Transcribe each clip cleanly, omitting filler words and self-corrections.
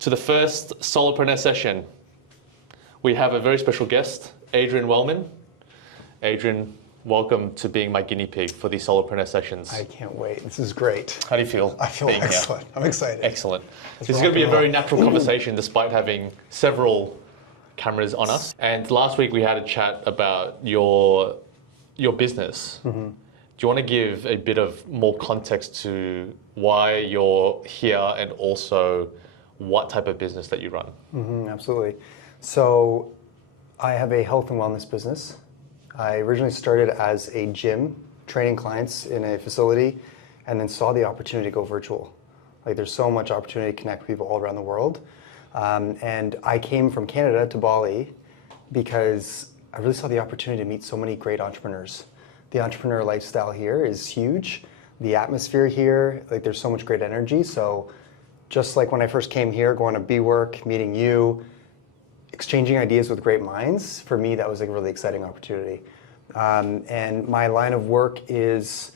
to the first Solopreneur session. We have a very special guest, Adrian Wellman. Adrian, welcome to being my guinea pig for these Solopreneur sessions. I can't wait. This is great. How do you feel? I feel excellent. I'm excited. Excellent. This is going to be a very natural conversation despite having several cameras on us. And last week we had a chat about your business. Mm-hmm. Do you want to give a bit of more context to why you're here and also what type of business that you run? Mm-hmm, absolutely. So I have a health and wellness business. I originally started as a gym, training clients in a facility, and then saw the opportunity to go virtual. Like there's so much opportunity to connect with people all around the world. And I came from Canada to Bali because I really saw the opportunity to meet so many great entrepreneurs. The entrepreneur lifestyle here is huge. The atmosphere here, like there's so much great energy. So just like when I first came here, going to BeWork, meeting you, exchanging ideas with great minds, for me that was like a really exciting opportunity. And my line of work has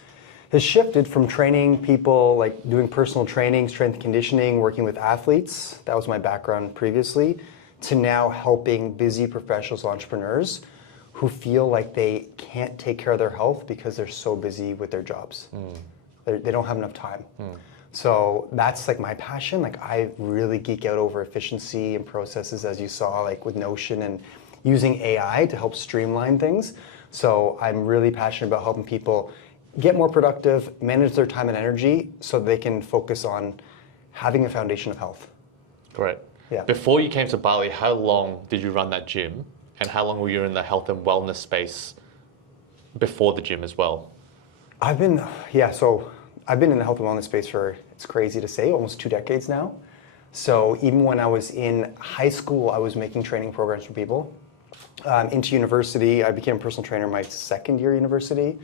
shifted from training people, like doing personal training, strength and conditioning, working with athletes, that was my background previously, to now helping busy professionals, entrepreneurs who feel like they can't take care of their health because they're so busy with their jobs. They don't have enough time. So that's like my passion. Like I really geek out over efficiency and processes, as you saw, like with Notion and using AI to help streamline things. So I'm really passionate about helping people get more productive, manage their time and energy so they can focus on having a foundation of health. Great. Yeah. Before you came to Bali, how long did you run that gym? And how long were you in the health and wellness space before the gym as well? I've been in the health and wellness space for, it's crazy to say, almost 2 decades now. So even when I was in high school, I was making training programs for people. Into university, I became a personal trainer my second year university,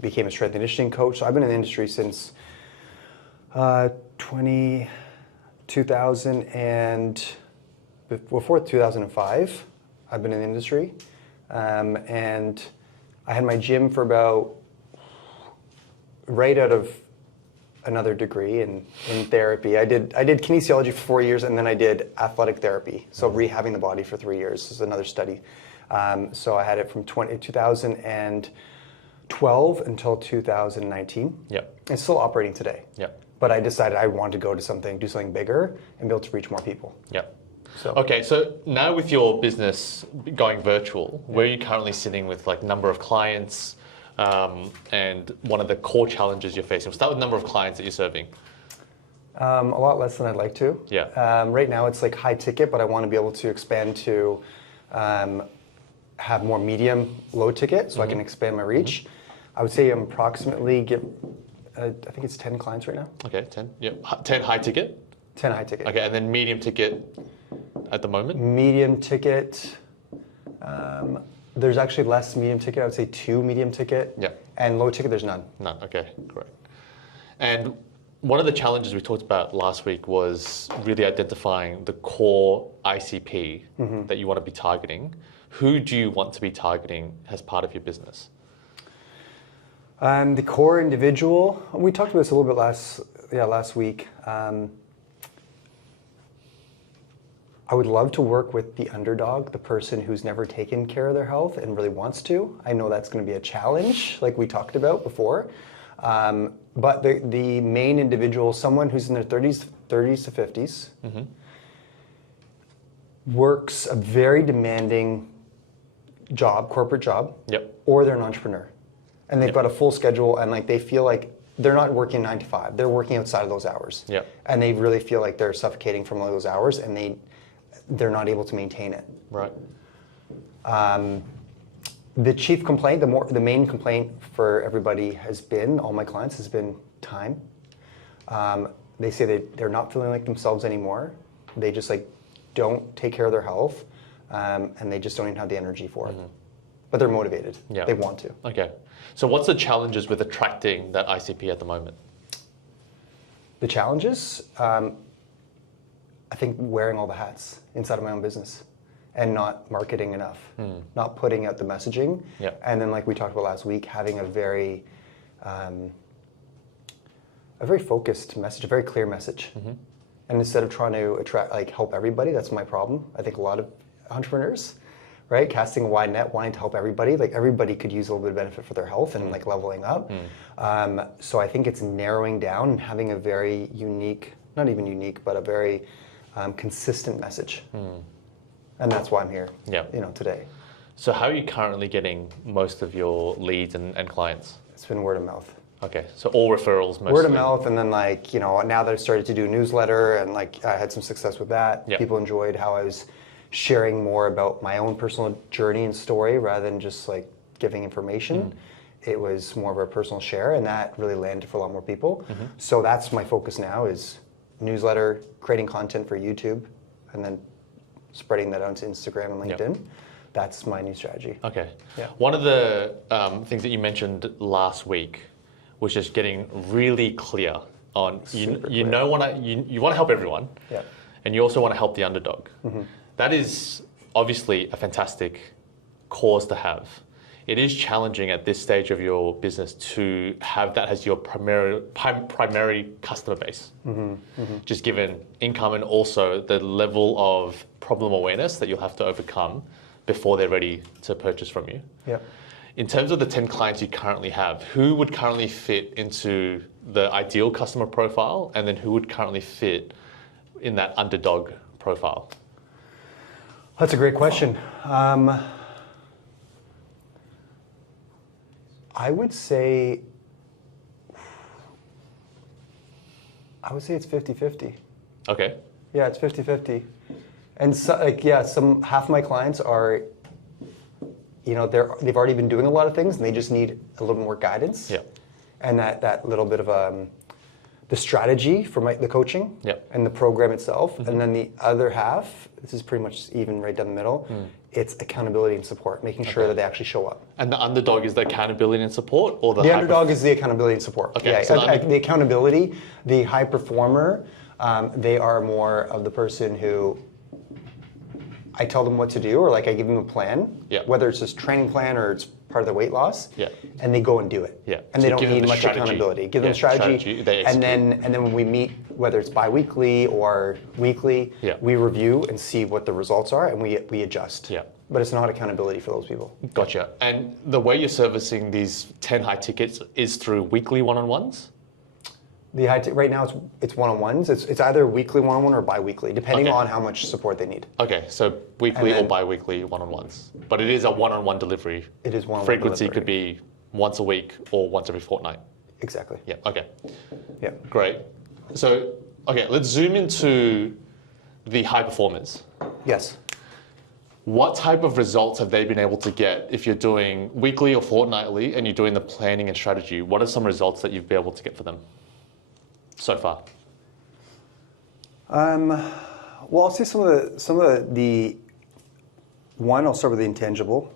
became a strength and conditioning coach. So I've been in the industry since 2000 and before 2005, I've been in the industry. And I had my gym for about, right out of another degree in therapy. I did kinesiology for 4 years and then I did athletic therapy. So rehabbing the body for 3 years. This is another study. So I had it from 2012 until 2019. Yep. It's still operating today. Yep. But I decided I wanted to go to do something bigger and be able to reach more people. Yep. So. Okay, so now with your business going virtual, where are you currently sitting with like number of clients and one of the core challenges you're facing? We'll start with number of clients that you're serving. A lot less than I'd like to. Yeah. Right now it's like high ticket, but I want to be able to expand to have more medium, low ticket, so I can expand my reach. I would say I'm approximately I think it's 10 clients right now. Okay, 10. Yep. 10 high ticket? 10 high ticket. Okay, and then medium ticket at the moment? Medium ticket, there's actually less medium ticket. I would say 2 medium ticket. Yeah. And low ticket, there's none. None, okay, great. And one of the challenges we talked about last week was really identifying the core ICP that you want to be targeting. Who do you want to be targeting as part of your business? The core individual, we talked about this a little bit last week. I would love to work with the underdog, the person who's never taken care of their health and really wants to. I know that's going to be a challenge, like we talked about before. But the main individual, someone who's in their 30s to 50s, works a very demanding job, corporate job, or they're an entrepreneur. And they've got a full schedule and like they feel like they're not working 9 to 5. They're working outside of those hours. And they really feel like they're suffocating from those hours and they're not able to maintain it. Right. The chief complaint, the main complaint for everybody has been, all my clients, has been time. They say they're not feeling like themselves anymore. They just like don't take care of their health and they just don't even have the energy for it. But they're motivated. Yeah. They want to. Okay. So what's the challenges with attracting that ICP at the moment? The challenges? I think wearing all the hats inside of my own business and not marketing enough, not putting out the messaging. And then like we talked about last week, having a very focused message, a very clear message. And instead of trying to help everybody, that's my problem. I think a lot of entrepreneurs, right, casting a wide net, wanting to help everybody, like everybody could use a little bit of benefit for their health and like leveling up. So I think it's narrowing down and having a very unique, not even unique, but a very consistent message. And that's why I'm here, today. So how are you currently getting most of your leads and clients? It's been word of mouth. Okay, so all referrals mostly. Word of mouth, and then now that I've started to do a newsletter and I had some success with that, people enjoyed how I was sharing more about my own personal journey and story rather than just like giving information. It was more of a personal share, and that really landed for a lot more people. So that's my focus now is newsletter, creating content for YouTube, and then spreading that onto Instagram and LinkedIn. That's my new strategy. Okay. Yeah. One of the things that you mentioned last week was just getting really clear on you want to help everyone, and you also want to help the underdog. That is obviously a fantastic cause to have. It is challenging at this stage of your business to have that as your primary customer base, just given income and also the level of problem awareness that you'll have to overcome before they're ready to purchase from you. In terms of the 10 clients you currently have, who would currently fit into the ideal customer profile, and then who would currently fit in that underdog profile? That's a great question. I would say it's 50-50. Okay. Yeah, it's 50-50. And so, half my clients are, they've already been doing a lot of things and they just need a little more guidance. And that little bit of the strategy for the coaching and the program itself. And then the other half, this is pretty much even right down the middle, it's accountability and support, making sure that they actually show up. And the underdog is the accountability and support, or the underdog is the accountability and support. Okay. So the accountability, the high performer, they are more of the person who I tell them what to do, or like I give them a plan, whether it's this training plan or it's part of their weight loss, and they go and do it. And so they don't need much accountability. Give them strategy, and then when we meet, whether it's bi-weekly or weekly, we review and see what the results are, and we adjust. But it's not accountability for those people. Gotcha. And the way you're servicing these 10 high tickets is through weekly one-on-ones? Right now it's one-on-ones. It's either weekly one-on-one or bi-weekly, depending on how much support they need. Okay, so weekly or bi-weekly one-on-ones. But it is a one-on-one delivery. It is one-on-one Frequency delivery. Could be once a week or once every fortnight. Exactly. Yeah, okay. Yeah. Great. So, okay, let's zoom into the high performers. Yes. What type of results have they been able to get if you're doing weekly or fortnightly and you're doing the planning and strategy? What are some results that you've been able to get for them so far? Well, I'll say some of the one. I'll start with the intangible.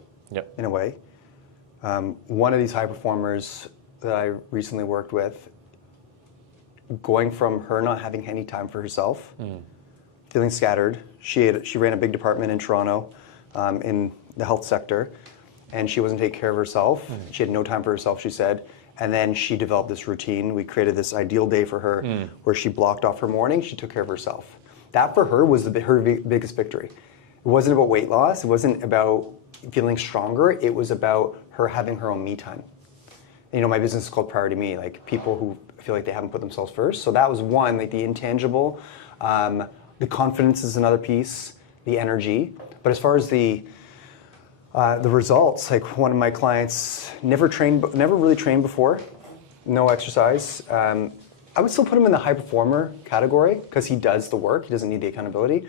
In a way, one of these high performers that I recently worked with, going from her not having any time for herself, feeling scattered. She ran a big department in Toronto, in the health sector, and she wasn't taking care of herself. She had no time for herself, she said. And then she developed this routine. We created this ideal day for her where she blocked off her morning, she took care of herself. That for her was her biggest victory. It wasn't about weight loss, it wasn't about feeling stronger, it was about her having her own me time. My business is called Priority Me, like people who feel like they haven't put themselves first. So that was one, like the intangible. The confidence is another piece, the energy. But as far as the results, like one of my clients never really trained before, no exercise. I would still put him in the high performer category because he does the work. He doesn't need the accountability,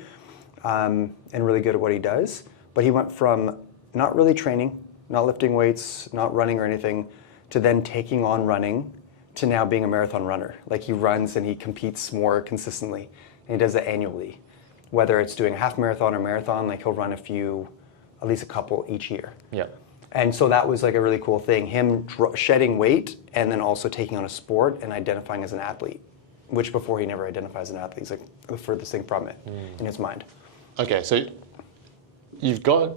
and really good at what he does. But he went from not really training, not lifting weights, not running or anything, to then taking on running, to now being a marathon runner. Like he runs and he competes more consistently, and he does that annually. Whether it's doing a half marathon or marathon, like he'll run at least a couple each year. And so that was like a really cool thing. Him shedding weight and then also taking on a sport and identifying as an athlete, which before he never identified as an athlete. He's like the furthest thing from it in his mind. Okay, so you've got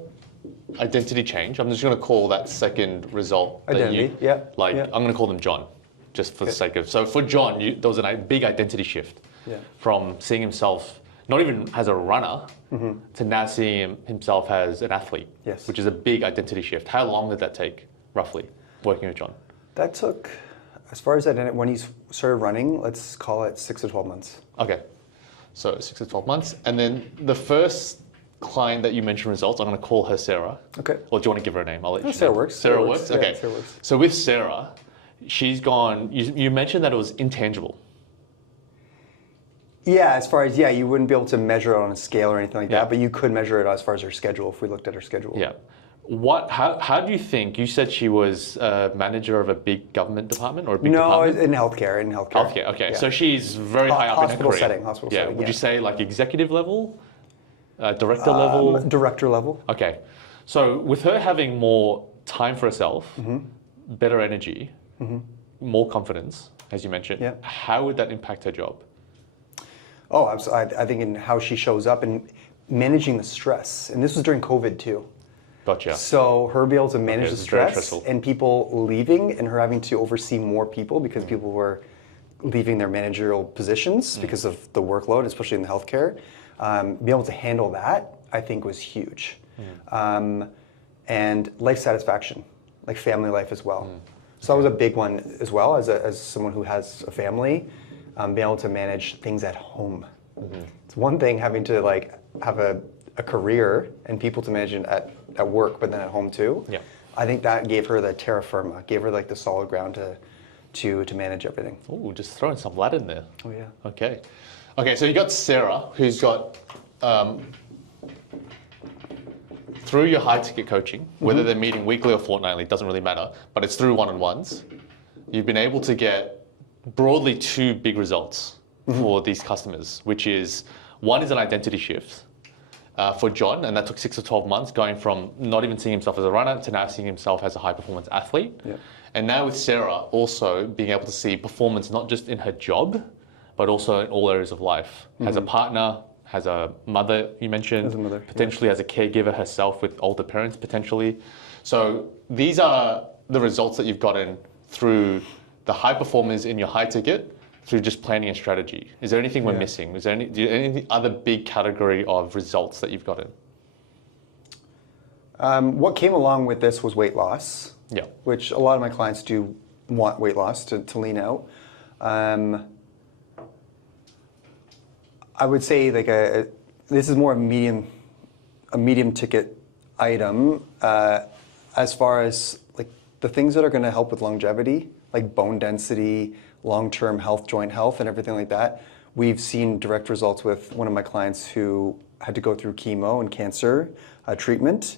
identity change. I'm just going to call that second result. Identity, I'm going to call them John, just for the sake of. So for John, there was a big identity shift. from seeing himself not even as a runner to now seeing himself as an athlete, which is a big identity shift. How long did that take, roughly, working with John? That took, as far as when he started running, let's call it 6 to 12 months. Okay, so 6 to 12 months. And then the first client that you mentioned results, I'm going to call her Sarah. Okay. Or do you want to give her a name? I'll let you Sarah know. works. Sarah works? Okay. Yeah, Sarah works. So with Sarah, she's gone, you mentioned that it was intangible. Yeah, as far as, you wouldn't be able to measure it on a scale or anything like that, but you could measure it as far as her schedule if we looked at her schedule. Yeah. How do you think, you said she was a manager of a big government department or a big department? No, in healthcare. Healthcare, okay. Yeah. So she's very high up in her career. Hospital setting. Would you say like executive level? Director level? Director level. Okay. So with her having more time for herself, better energy, more confidence, as you mentioned, how would that impact her job? Oh, I think in how she shows up and managing the stress. And this was during COVID too. Gotcha. So her being able to manage the stress and people leaving and her having to oversee more people because people were leaving their managerial positions because of the workload, especially in the healthcare. Being able to handle that, I think, was huge. And life satisfaction, like family life as well. So that was a big one as well, as someone who has a family, being able to manage things at home. It's one thing having to like have a career and people to manage it at work, but then at home too. Yeah. I think that gave her the terra firma, gave her like the solid ground to manage everything. Oh, just throwing some Latin there. Oh yeah. Okay. Okay, so you got Sarah, who's got, through your high ticket coaching, whether they're meeting weekly or fortnightly, doesn't really matter, but it's through one-on-ones, you've been able to get broadly 2 big results for these customers, which is, one is an identity shift for John, and that took 6 to 12 months, going from not even seeing himself as a runner to now seeing himself as a high performance athlete. Yeah. And now with Sarah, also being able to see performance not just in her job, but also in all areas of life. Has a partner, has a mother, you mentioned, as a mother, potentially as a caregiver herself with older parents, potentially. So these are the results that you've gotten through the high performers in your high ticket, through just planning and strategy. Is there anything we're missing? Is there any other big category of results that you've gotten? What came along with this was weight loss, which a lot of my clients do want weight loss to lean out. I would say like this is more a medium ticket item as far as like the things that are going to help with longevity, like bone density, long-term health, joint health, and everything like that. We've seen direct results with one of my clients who had to go through chemo and cancer treatment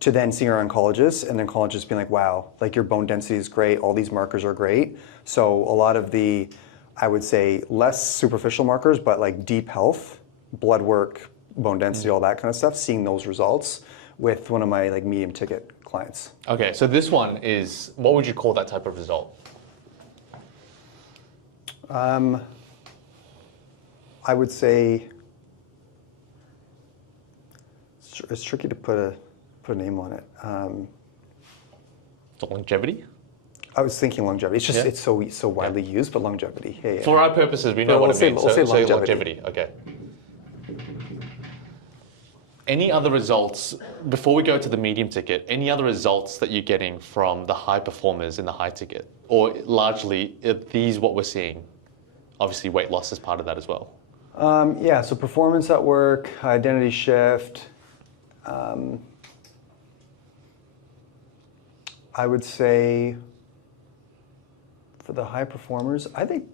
to then seeing our oncologist, and the oncologist being like, wow, like your bone density is great, all these markers are great. So a lot of the, I would say, less superficial markers, but like deep health, blood work, bone density, all that kind of stuff, seeing those results with one of my like medium ticket clients. Okay, so this one is, what would you call that type of result? I would say it's tricky to put a name on it. The longevity? I was thinking longevity. It's just it's so widely used, but longevity. Yeah. For our purposes, we know what it means. So longevity. Okay. Any other results, before we go to the medium ticket, any other results that you're getting from the high performers in the high ticket? Or largely, are these what we're seeing? Obviously, weight loss is part of that as well. So performance at work, identity shift. I would say for the high performers, I think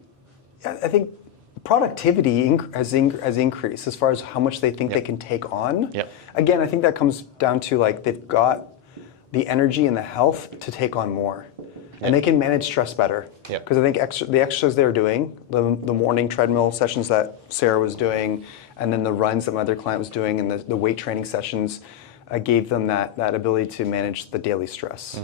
productivity has increased as far as how much they think they can take on. Yep. Again, I think that comes down to like they've got the energy and the health to take on more. And they can manage stress better. Because I think the exercise they were doing, the morning treadmill sessions that Sarah was doing, and then the runs that my other client was doing, and the weight training sessions, gave them that ability to manage the daily stress,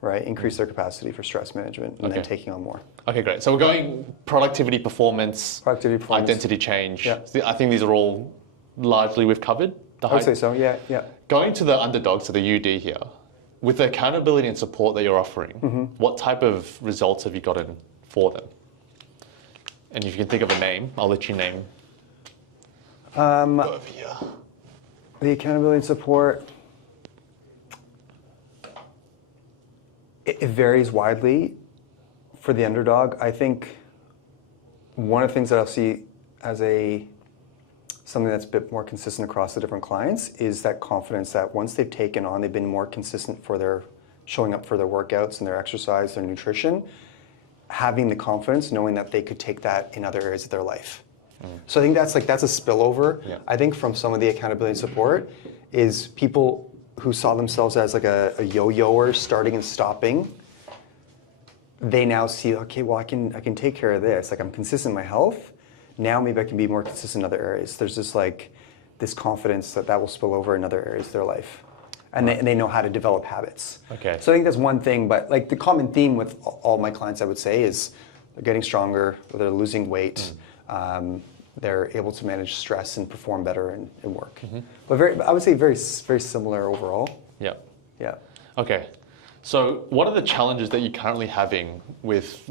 right? Increase their capacity for stress management and then taking on more. Okay, great. So we're going productivity, performance, identity change. Yeah. I think these are all largely we've covered. I would say so, yeah. Going to the underdog, so the UD here, with the accountability and support that you're offering, what type of results have you gotten for them? And if you can think of a name, I'll let you name. Um, Go over here. The accountability and support, it varies widely for the underdog. I think one of the things that I'll see as something that's a bit more consistent across the different clients is that confidence that once they've taken on, they've been more consistent for their showing up for their workouts and their exercise, their nutrition, having the confidence, knowing that they could take that in other areas of their life. So I think that's a spillover. Yeah. I think from some of the accountability and support is people who saw themselves as like a yo-yoer starting and stopping. They now see, okay, well I can take care of this. Like I'm consistent in my health. Now maybe I can be more consistent in other areas. There's just like this confidence that will spill over in other areas of their life. And they know how to develop habits. Okay. So I think that's one thing, but like the common theme with all my clients I would say is they're getting stronger, they're losing weight, they're able to manage stress and perform better in work. But I would say very similar overall. Yeah. Yeah. Okay. So what are the challenges that you're currently having with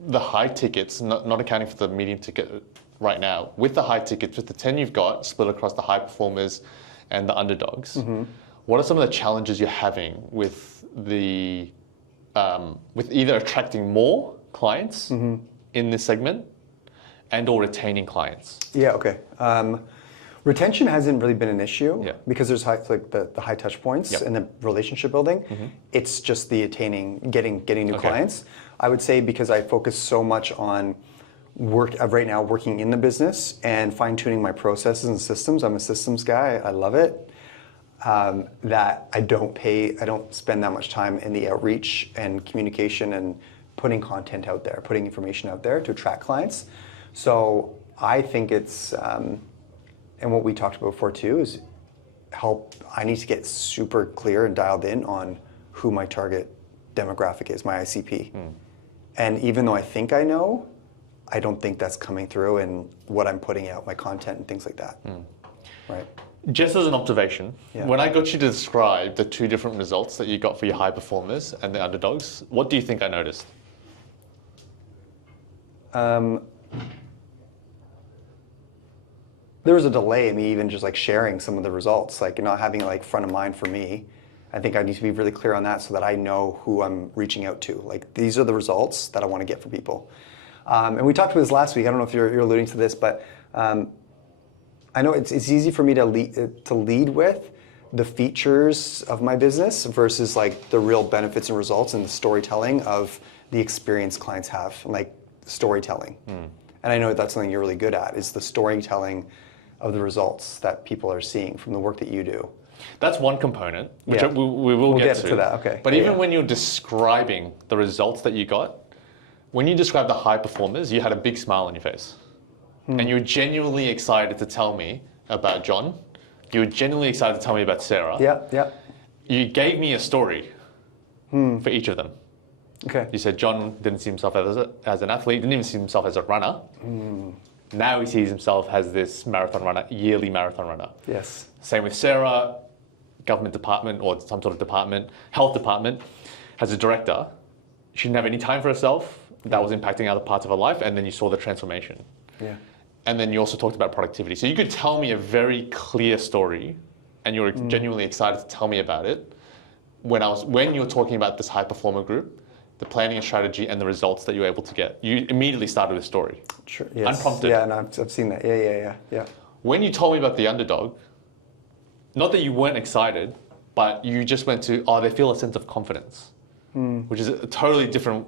the high tickets, not accounting for the medium ticket right now, with the high tickets, with the 10 you've got split across the high performers and the underdogs? What are some of the challenges you're having with with either attracting more clients in this segment and or retaining clients? Yeah, okay. Retention hasn't really been an issue because there's the high touch points and the relationship building. It's just the getting new clients. I would say because I focus so much on right now working in the business and fine tuning my processes and systems. I'm a systems guy. I love it. That I don't spend that much time in the outreach and communication and putting content out there, putting information out there to attract clients. So I think it's, and what we talked about before too, is I need to get super clear and dialed in on who my target demographic is, my ICP. And even though I think I know, I don't think that's coming through in what I'm putting out, my content and things like that. Right. Just as an observation, when I got you to describe the two different results that you got for your high performers and the underdogs, what do you think I noticed? There was a delay in me even just like sharing some of the results, like not having it like front of mind for me. I think I need to be really clear on that so that I know who I'm reaching out to. Like these are the results that I want to get for people. And we talked about this last week. I don't know if you're alluding to this, but I know it's easy for me to lead with the features of my business versus like the real benefits and results and the storytelling of the experience clients have, like storytelling. And I know that's something you're really good at, is the storytelling of the results that people are seeing from the work that you do. That's one component, which we will get to that. Okay. But even when you're describing the results that you got, when you describe the high performers, you had a big smile on your face. And you were genuinely excited to tell me about John. You were genuinely excited to tell me about Sarah. Yeah. You gave me a story for each of them. Okay. You said John didn't see himself as an athlete, didn't even see himself as a runner. Now he sees himself as this marathon runner, yearly marathon runner. Yes. Same with Sarah, government department or some sort of department, health department, as a director. She didn't have any time for herself. That was impacting other parts of her life, and then you saw the transformation. Yeah. And then you also talked about productivity. So you could tell me a very clear story, and you were genuinely excited to tell me about it. When you were talking about this high performer group, the planning and strategy and the results that you were able to get, you immediately started a story. Sure. Yes. Unprompted. Yeah, no, I've seen that. Yeah. When you told me about the underdog, not that you weren't excited, but you just went to, they feel a sense of confidence, which is a totally different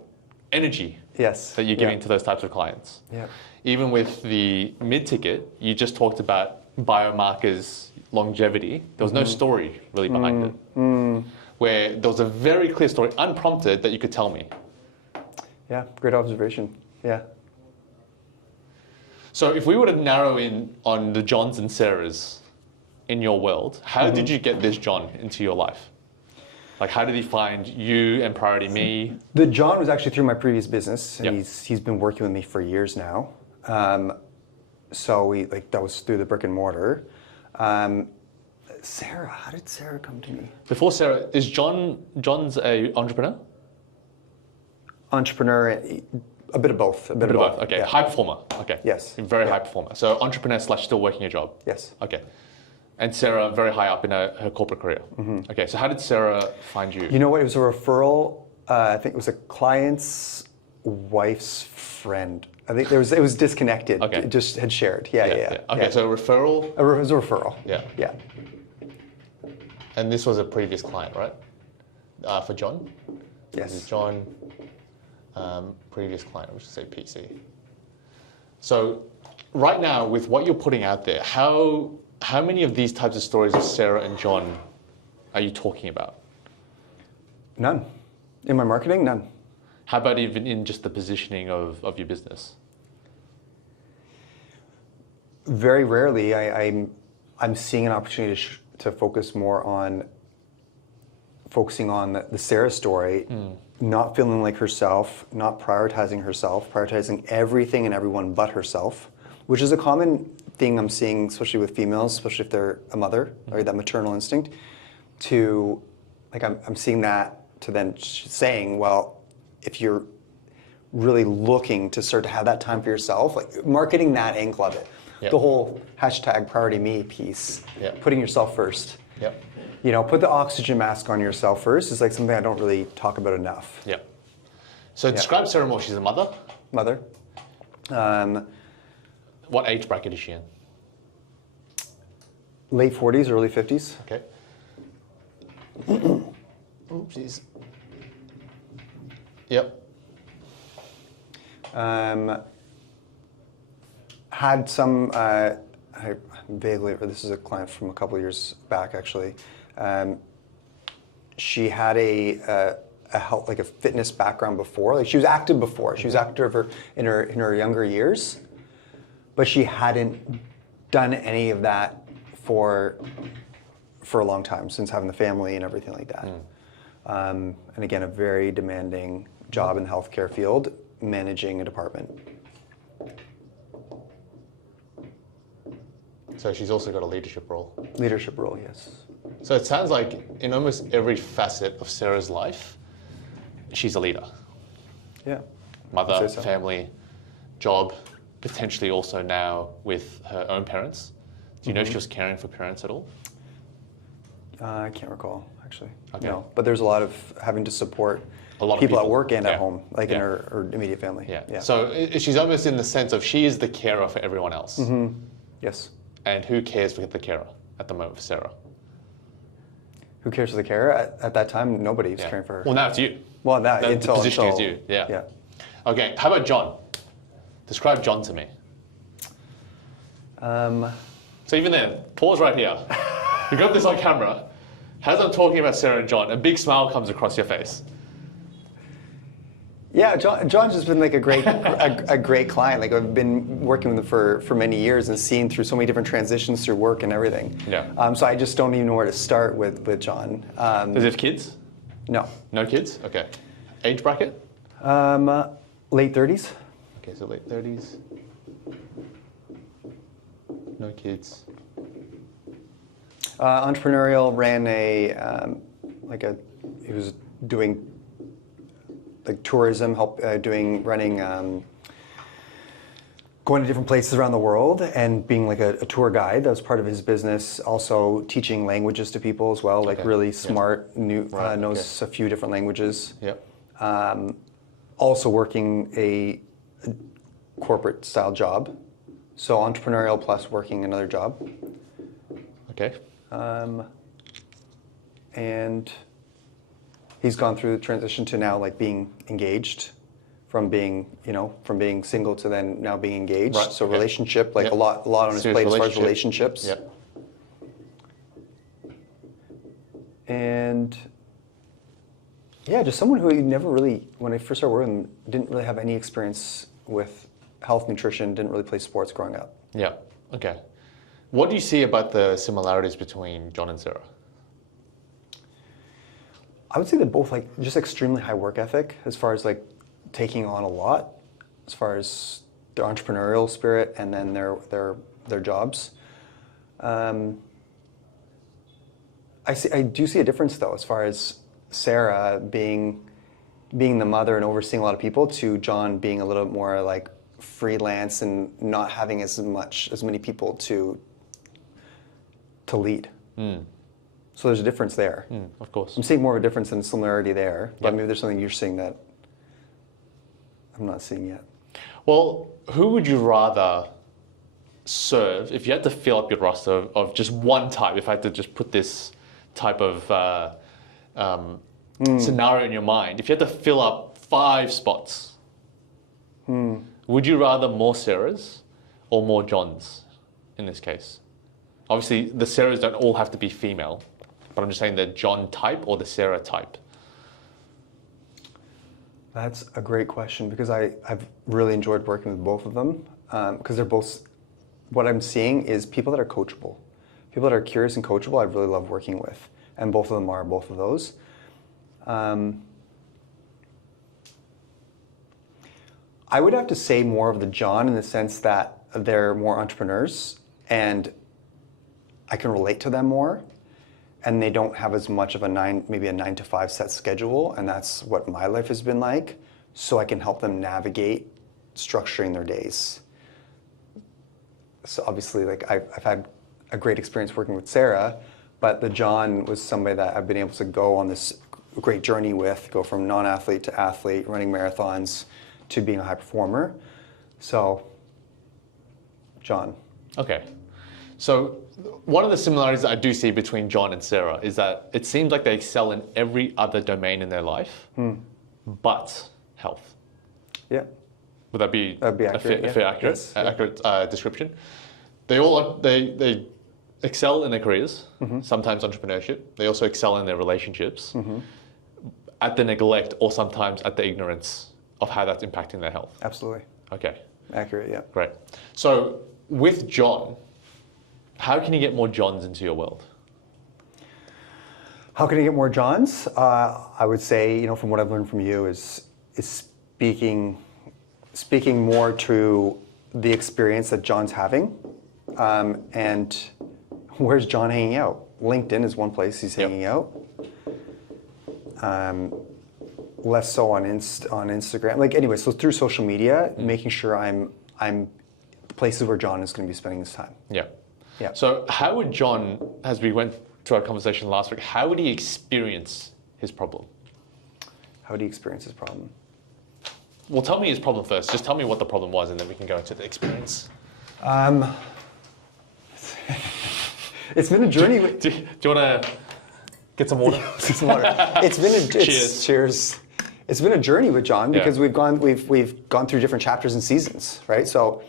energy that you're giving to those types of clients. Yeah. Even with the mid-ticket, you just talked about biomarkers, longevity. There was no story really behind it. Where there was a very clear story, unprompted, that you could tell me. Yeah, great observation. Yeah. So if we were to narrow in on the Johns and Sarahs in your world, how did you get this John into your life? Like, how did he find you and Priority Me? The John was actually through my previous business, and he's been working with me for years now. So that was through the brick and mortar. Sarah, how did Sarah come to me? Before Sarah, is John's a entrepreneur? Entrepreneur, A bit of both. A bit of both. Okay. Yeah. High performer. Okay. Yes. Very high performer. So entrepreneur / still working a job. Yes. Okay. And Sarah, very high up in her corporate career. Okay. So how did Sarah find you? You know what? It was a referral. I think it was a client's wife's friend. I think it was disconnected. Okay. It just had shared. Yeah. Okay. So referral. It was a referral. Yeah. And this was a previous client, right? For John? Yes. This is John, previous client, we should say PC. So right now, with what you're putting out there, how many of these types of stories of Sarah and John are you talking about? None. In my marketing, none. How about even in just the positioning of your business? Very rarely, I'm seeing an opportunity to focus more on focusing on the Sarah story, not feeling like herself, not prioritizing herself, prioritizing everything and everyone but herself, which is a common thing I'm seeing, especially with females, especially if they're a mother, or that maternal instinct, to, like I'm seeing that to then saying, well, if you're really looking to start to have that time for yourself, like marketing that angle of it, the whole #PriorityMe piece, putting yourself first. Yep. You know, put the oxygen mask on yourself first is like something I don't really talk about enough. Yeah. So describe Sarah more. She's a mother? Mother. What age bracket is she in? Late 40s, early 50s. Okay. Oopsies. Yep. Had some, I vaguely, or this is a client from a couple of years back actually. She had a health, like a fitness background before. Like she was active before. She was active in her younger years, but she hadn't done any of that for a long time, since having the family and everything like that. And again, a very demanding job in the healthcare field, managing a department. So she's also got a leadership role. Leadership role, yes. So it sounds like in almost every facet of Sarah's life, she's a leader. Yeah. Mother, family, job, potentially also now with her own parents. Do you know if she was caring for parents at all? I can't recall, actually. Okay. No, but there's a lot of having to support a lot of people at work and at home, like in Yeah. her immediate family. Yeah. So she's almost in the sense of she is the carer for everyone else. Yes. And who cares for the carer at the moment for Sarah? Who cares for the carer? At that time, nobody was Yeah. caring for her. Well, now it's you. Well, now The position until is you. Yeah. Yeah. Okay. How about John? Describe John to me. So even then, pause right here. We got this on camera. As I'm talking about Sarah and John, a big smile comes across your face. Yeah, John's just been like a great a great client. Like I've been working with him for many years and seen through so many different transitions through work and everything. Yeah. So I just don't even know where to start with John. Does he have kids? No. No kids? Okay. Age bracket? Late 30s. Okay, so late 30s. No kids. Entrepreneurial, ran he was doing like tourism, running, going to different places around the world and being like a tour guide. That was part of his business. Also teaching languages to people as well, like really smart, knows a few different languages. Yep. Also working a corporate style job. So entrepreneurial plus working another job. Okay. And he's gone through the transition to now like being engaged, from being single to then now being engaged. Right. So relationship, like a lot on his plate as far as relationships. Yep. And yeah, just someone who never really, when I first started working with him, didn't really have any experience with health, nutrition, didn't really play sports growing up. Yeah. Okay. What do you see about the similarities between John and Sarah? I would say they're both like just extremely high work ethic as far as like taking on a lot, as far as their entrepreneurial spirit and then their jobs. I do see a difference though, as far as Sarah being being the mother and overseeing a lot of people to John being a little more like freelance and not having as many people to lead. So there's a difference there. Of course. I'm seeing more of a difference than a similarity there, but Yep. maybe there's something you're seeing that I'm not seeing yet. Well, who would you rather serve if you had to fill up your roster of just one type? If I had to just put this type of scenario in your mind, if you had to fill up 5 spots, would you rather more Sarahs or more Johns in this case? Obviously, the Sarahs don't all have to be female, but I'm just saying the John type or the Sarah type. That's a great question because I've really enjoyed working with both of them because they're both, what I'm seeing is people that are coachable. People that are curious and coachable, I really love working with. And both of them are both of those. I would have to say more of the John in the sense that they're more entrepreneurs and I can relate to them more. And they don't have as much of maybe a 9 to 5 set schedule, and that's what my life has been like. So I can help them navigate structuring their days. So obviously, like I've had a great experience working with Sarah, but the John was somebody that I've been able to go on this great journey with, go from non-athlete to athlete, running marathons, to being a high performer. So, John. Okay. So one of the similarities that I do see between John and Sarah is that it seems like they excel in every other domain in their life, but health. Yeah. Would that be, accurate, a fair accurate description? They excel in their careers, sometimes entrepreneurship. They also excel in their relationships, at the neglect or sometimes at the ignorance of how that's impacting their health. Absolutely. Okay. Accurate, yeah. Great. So with John, how can you get more Johns into your world? How can I get more Johns? I would say, from what I've learned from you is speaking more to the experience that John's having. And where's John hanging out? LinkedIn is one place he's hanging out. Less so on Instagram. Like anyway, so through social media, making sure I'm places where John is going to be spending his time. Yeah. Yeah. So how would John, as we went to our conversation last week, how would he experience his problem? How would he experience his problem? Well, tell me his problem first. Just tell me what the problem was, and then we can go into the experience. It's been a journey. Do you want to get some water? Some water. Cheers. It's been a journey with John because we've gone through different chapters and seasons, right? So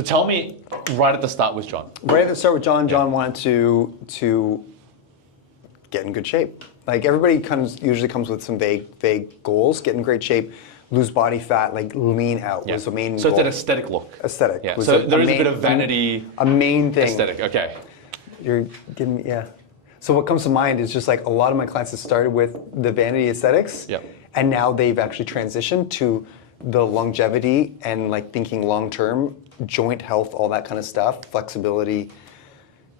tell me right at the start with John. Right at the start with John, John wanted to get in good shape. Like everybody usually comes with some vague goals. Get in great shape, lose body fat, like lean out was the main goal. So it's an aesthetic look. Aesthetic. Yeah. So there is a bit of vanity. A main thing. Aesthetic. Okay. You're giving me So what comes to mind is just like a lot of my clients have started with the vanity aesthetics, and now they've actually transitioned to the longevity and like thinking long term, joint health, all that kind of stuff, flexibility.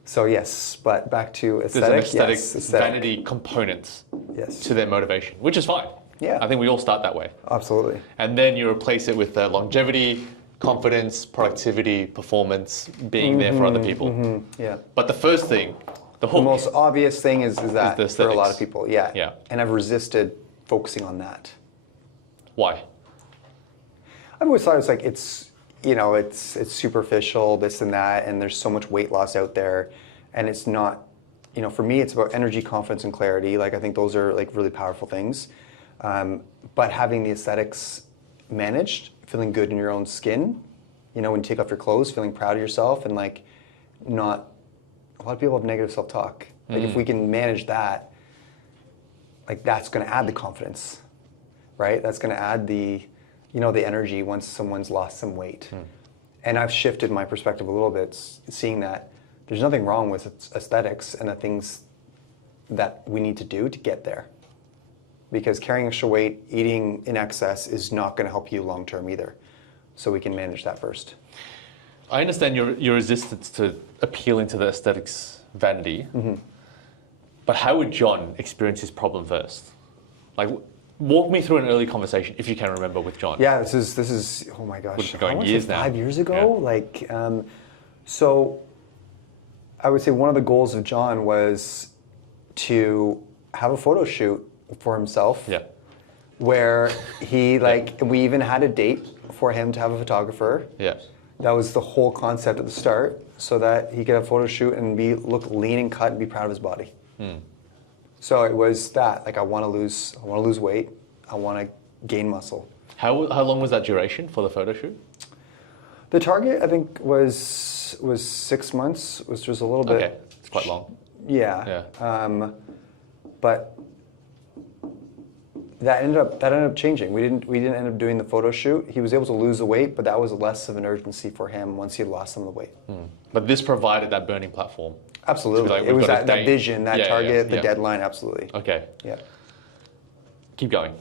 So yes, but back to aesthetic. There's an aesthetic vanity component to their motivation, which is fine. Yeah. I think we all start that way. Absolutely. And then you replace it with longevity, confidence, productivity, performance, being there for other people. Yeah. But the first thing, the hook. The most obvious thing is that the for a lot of people. Yeah. Yeah. And I've resisted focusing on that. Why? I've always thought it's like it's superficial, this and that, and there's so much weight loss out there, and it's not, for me it's about energy, confidence, and clarity. Like I think those are like really powerful things. But having the aesthetics managed, feeling good in your own skin, when you take off your clothes, feeling proud of yourself, and like not, a lot of people have negative self-talk. Like if we can manage that, like that's going to add the confidence, right? That's going to add the energy once someone's lost some weight. And I've shifted my perspective a little bit, seeing that there's nothing wrong with aesthetics and the things that we need to do to get there. Because carrying extra weight, eating in excess is not going to help you long term either. So we can manage that first. I understand your resistance to appealing to the aesthetics vanity, but how would John experience his problem first? Like, walk me through an early conversation, if you can remember, with John. Yeah, this is oh my gosh. Which is going I wanna years say now. 5 years ago. Yeah. Like, so I would say one of the goals of John was to have a photo shoot for himself. Yeah. Where he we even had a date for him to have a photographer. Yeah. That was the whole concept at the start, so that he could have a photo shoot and look lean and cut and be proud of his body. So it was that, like, I want to lose weight, I want to gain muscle. How long was that duration for the photo shoot? The target, I think, was 6 months, which was a little bit. Okay, it's quite long. Yeah. But that ended up changing. We didn't end up doing the photo shoot. He was able to lose the weight, but that was less of an urgency for him once he had lost some of the weight. But this provided that burning platform. Absolutely. Like, it was got a that date. vision, that target, the yeah. deadline, absolutely. Okay. Yeah. Keep going.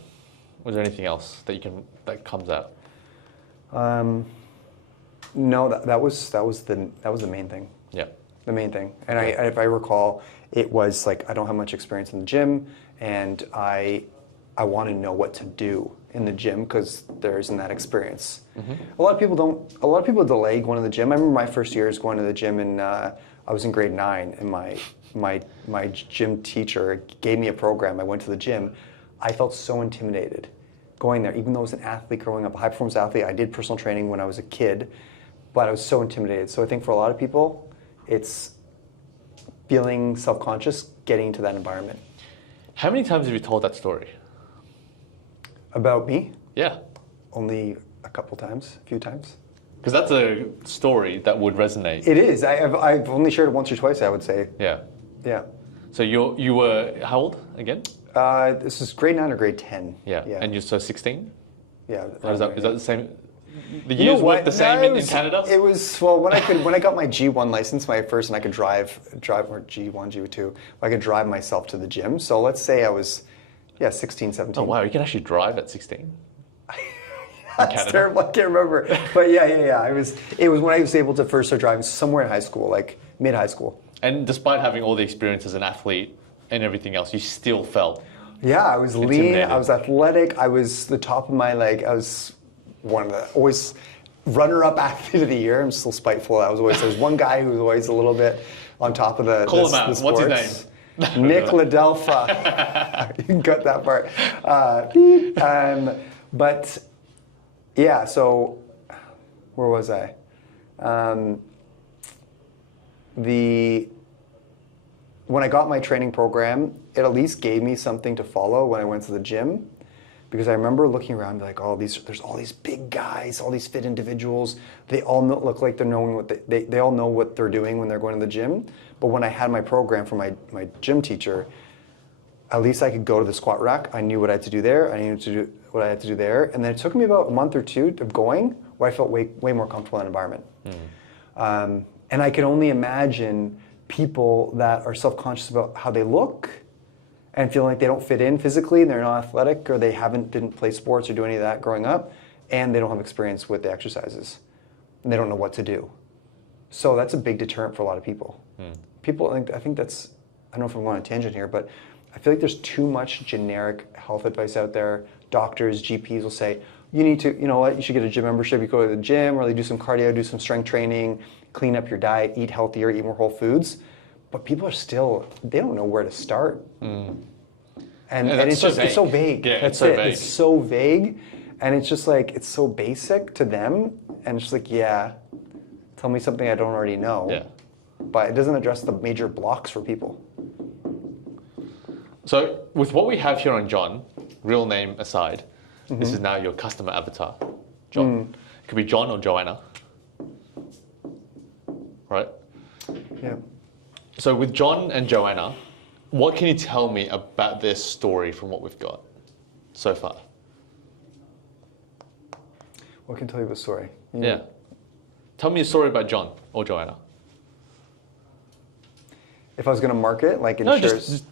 Was there anything else that comes out? No, that was the main thing. Yeah. The main thing. And if I recall, it was like, I don't have much experience in the gym, and I want to know what to do in the gym because there isn't that experience. A lot of people delay going to the gym. I remember my first years going to the gym, and I was in grade 9, and my gym teacher gave me a program. I went to the gym. I felt so intimidated going there, even though I was an athlete growing up, a high performance athlete. I did personal training when I was a kid, but I was so intimidated. So I think for a lot of people, it's feeling self-conscious getting into that environment. How many times have you told that story? About me? Yeah. Only a few times. Because that's a story that would resonate. It is. I've only shared it once or twice, I would say. Yeah. Yeah. So you were how old again? This is grade 9 or grade 10. Yeah. And you're 16? Yeah. Is that the same? The years work the same in Canada? It was, well, when I got my G1 license, my first, and I could drive or G1, G2, I could drive myself to the gym. So let's say I was, 16, 17. Oh wow, you can actually drive at 16? That's terrible, I can't remember. But yeah. It was when I was able to first start driving somewhere in high school, like mid-high school. And despite having all the experience as an athlete and everything else, you still felt I was lean, I was athletic, I was the top of my, I was one of the always runner-up athlete of the year. I'm still spiteful. There's one guy who was always a little bit on top of the Call him out. The sports. What's his name? Nick Ladelfa. You can cut that part. But yeah, so where was I? When I got my training program, it at least gave me something to follow when I went to the gym. Because I remember looking around and be like, there's all these big guys, all these fit individuals. They all look like they're knowing what they all know what they're doing when they're going to the gym. But when I had my program from my gym teacher, at least I could go to the squat rack. I knew what I had to do there. I knew to do what I had to do there. And then it took me about a month or two of going where I felt way more comfortable in that environment. And I could only imagine people that are self-conscious about how they look and feel like they don't fit in physically, and they're not athletic, or they didn't play sports or do any of that growing up, and they don't have experience with the exercises, and they don't know what to do. So that's a big deterrent for a lot of people. People, I think that's, I don't know if I'm going on a tangent here, but I feel like there's too much generic health advice out there. Doctors, GPs will say, you need to, you should get a gym membership. You go to the gym, or they do some cardio, do some strength training, clean up your diet, eat healthier, eat more whole foods. But people are still, they don't know where to start. And it's so vague. Yeah, That's it. It's so vague. And it's just like, it's so basic to them. And it's just like, tell me something I don't already know. Yeah. But it doesn't address the major blocks for people. So with what we have here on John, real name aside, this is now your customer avatar, John. It could be John or Joanna, right? Yeah. So with John and Joanna, what can you tell me about their story from what we've got so far? What can I tell you about the story? Yeah. Tell me a story about John or Joanna. If I was going to market, like No, insurers. just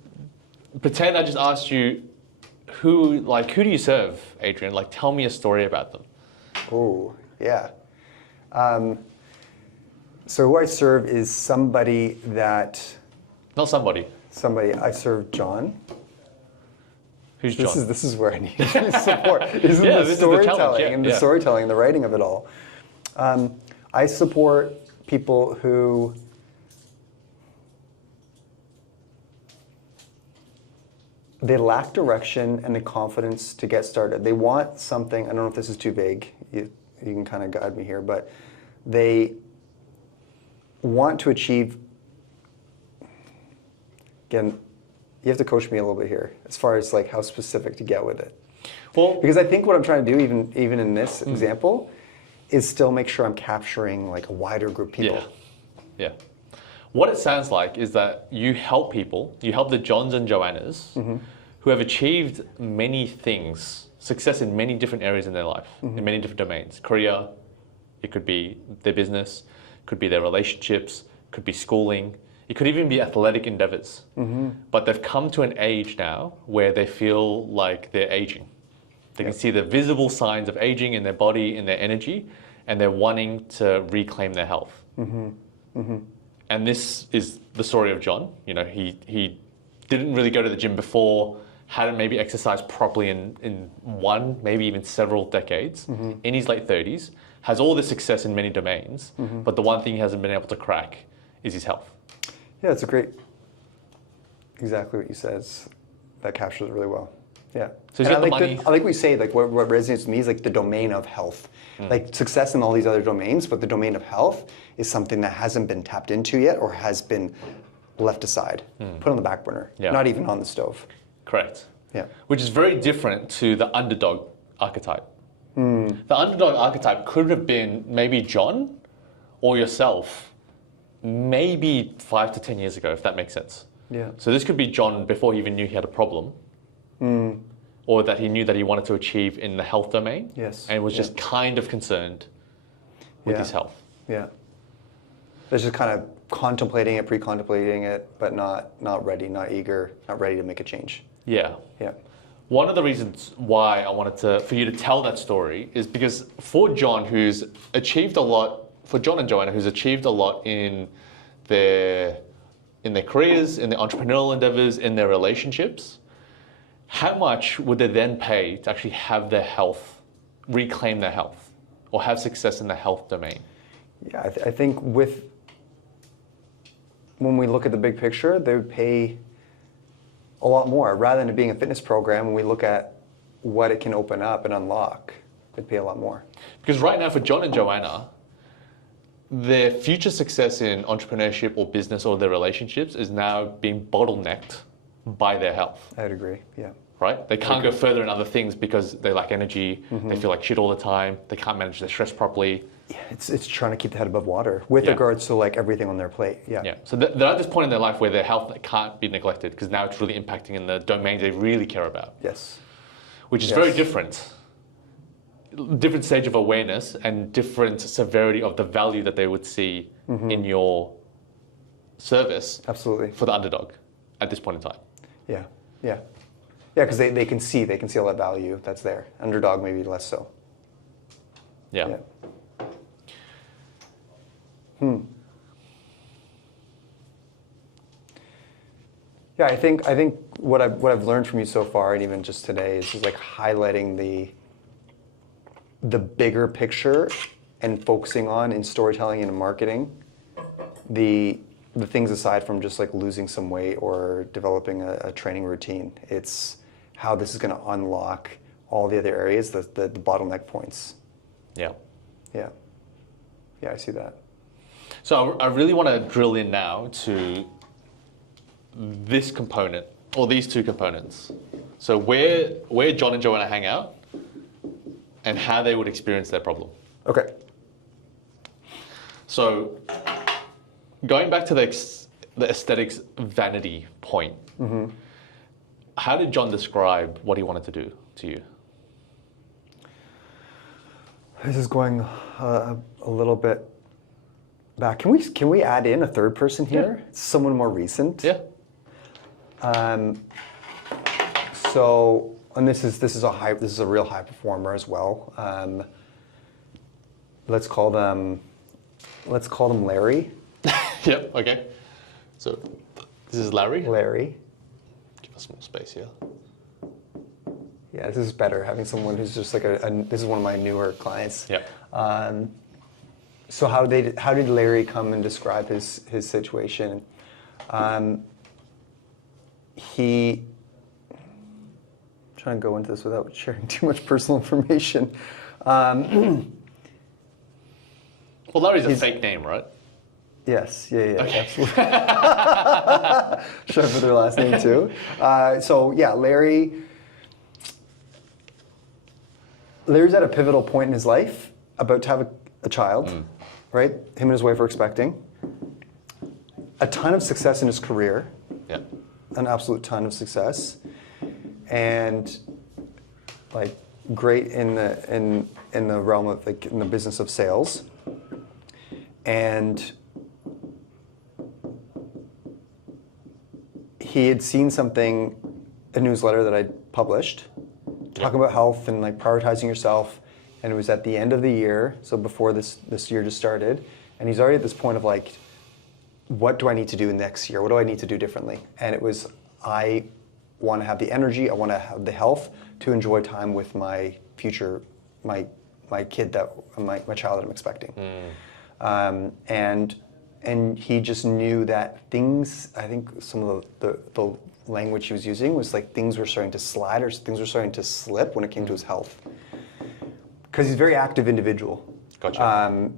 pretend I just asked you, who do you serve, Adrian? Like, tell me a story about them. Oh, yeah. So who I serve is somebody that... Not somebody. I serve John. Who's John? This is where I need support. This is Yeah, the this is the challenge, storytelling yeah, and the yeah. storytelling and the writing of it all. I support people who they lack direction and the confidence to get started. They want something, I don't know if this is too vague, you can kind of guide me here, but they want to achieve, again, you have to coach me a little bit here as far as like how specific to get with it. Well, Because I think what I'm trying to do, even in this example, is still make sure I'm capturing like a wider group of people. Yeah. What it sounds like is that you help people, you help the Johns and Joannas who have achieved many things, success in many different areas in their life, in many different domains. Career, it could be their business, could be their relationships, could be schooling, it could even be athletic endeavors. But they've come to an age now where they feel like they're aging. They can see the visible signs of aging in their body, in their energy, and they're wanting to reclaim their health. And this is the story of John. You know, he didn't really go to the gym before, hadn't maybe exercised properly in one, maybe even several decades, in his late 30s, has all this success in many domains, but the one thing he hasn't been able to crack is his health. Yeah, it's a great, exactly what you said. That captures it really well. Yeah. So he's And got the money. I like what you say, like what resonates with me is like the domain of health. Like success in all these other domains, but the domain of health is something that hasn't been tapped into yet or has been left aside, put on the back burner, not even on the stove. Correct. Yeah. Which is very different to the underdog archetype. The underdog archetype could have been maybe John or yourself, maybe 5 to 10 years ago, if that makes sense. Yeah. So this could be John before he even knew he had a problem, or that he knew that he wanted to achieve in the health domain, Yes. and was just kind of concerned with his health. Yeah. It's just kind of contemplating it, pre-contemplating it, but not ready, not eager, not ready to make a change. Yeah. Yeah. One of the reasons why I wanted for you to tell that story is because for John, who's achieved a lot, for John and Joanna, who's achieved a lot in their careers, in their entrepreneurial endeavors, in their relationships, how much would they then pay to actually have their health, reclaim their health, or have success in the health domain? Yeah, I think when we look at the big picture, they would pay a lot more. Rather than it being a fitness program, when we look at what it can open up and unlock, they'd pay a lot more. Because right now for John and Joanna, their future success in entrepreneurship or business or their relationships is now being bottlenecked by their health. I'd agree, yeah. Right? They can't go further in other things because they lack energy, they feel like shit all the time, they can't manage their stress properly. Yeah, it's trying to keep the head above water with regards to like everything on their plate. Yeah. So they're at this point in their life where their health can't be neglected because now it's really impacting in the domains they really care about. Yes. Which is very different. Different stage of awareness and different severity of the value that they would see in your service. Absolutely. For the underdog at this point in time. Yeah. Yeah. Yeah, because they can see all that value that's there. Underdog maybe less so. Yeah. Yeah, I think what I've learned from you so far, and even just today, is just like highlighting the bigger picture and focusing on in storytelling and in marketing the things aside from just like losing some weight or developing a training routine. It's how this is going to unlock all the other areas, the bottleneck points. Yeah. Yeah. Yeah, I see that. So I really want to drill in now to this component, or these two components. So where John and Joanna hang out, and how they would experience their problem. Okay. So going back to the aesthetics vanity point, how did John describe what he wanted to do to you? This is going a little bit back. Can we add in a third person here? Yeah. Someone more recent. Yeah. So, and this is a real high performer as well. Let's call them Larry. Yep. Okay. So this is Larry. Larry. Give us more space here. Yeah, this is better, having someone who's just like this is one of my newer clients. Yeah. So how did Larry come and describe his situation? He, I'm trying to go into this without sharing too much personal information. Well, Larry's a fake name, right? Yes, yeah, Okay. Absolutely. Should I put their last name too? So yeah, Larry's at a pivotal point in his life, about to have a child, right? Him and his wife are expecting. A ton of success in his career. Yeah. An absolute ton of success. And like great in the realm of like in the business of sales. And he had seen something, a newsletter that I published, talking about health and like prioritizing yourself. And it was at the end of the year, so before this year just started. And he's already at this point of like, what do I need to do next year? What do I need to do differently? And it was, I want to have the energy, I want to have the health to enjoy time with my future, my kid, my child that I'm expecting. And he just knew that things, I think some of the language he was using was like things were starting to slide or things were starting to slip when it came to his health. Because he's a very active individual. Gotcha.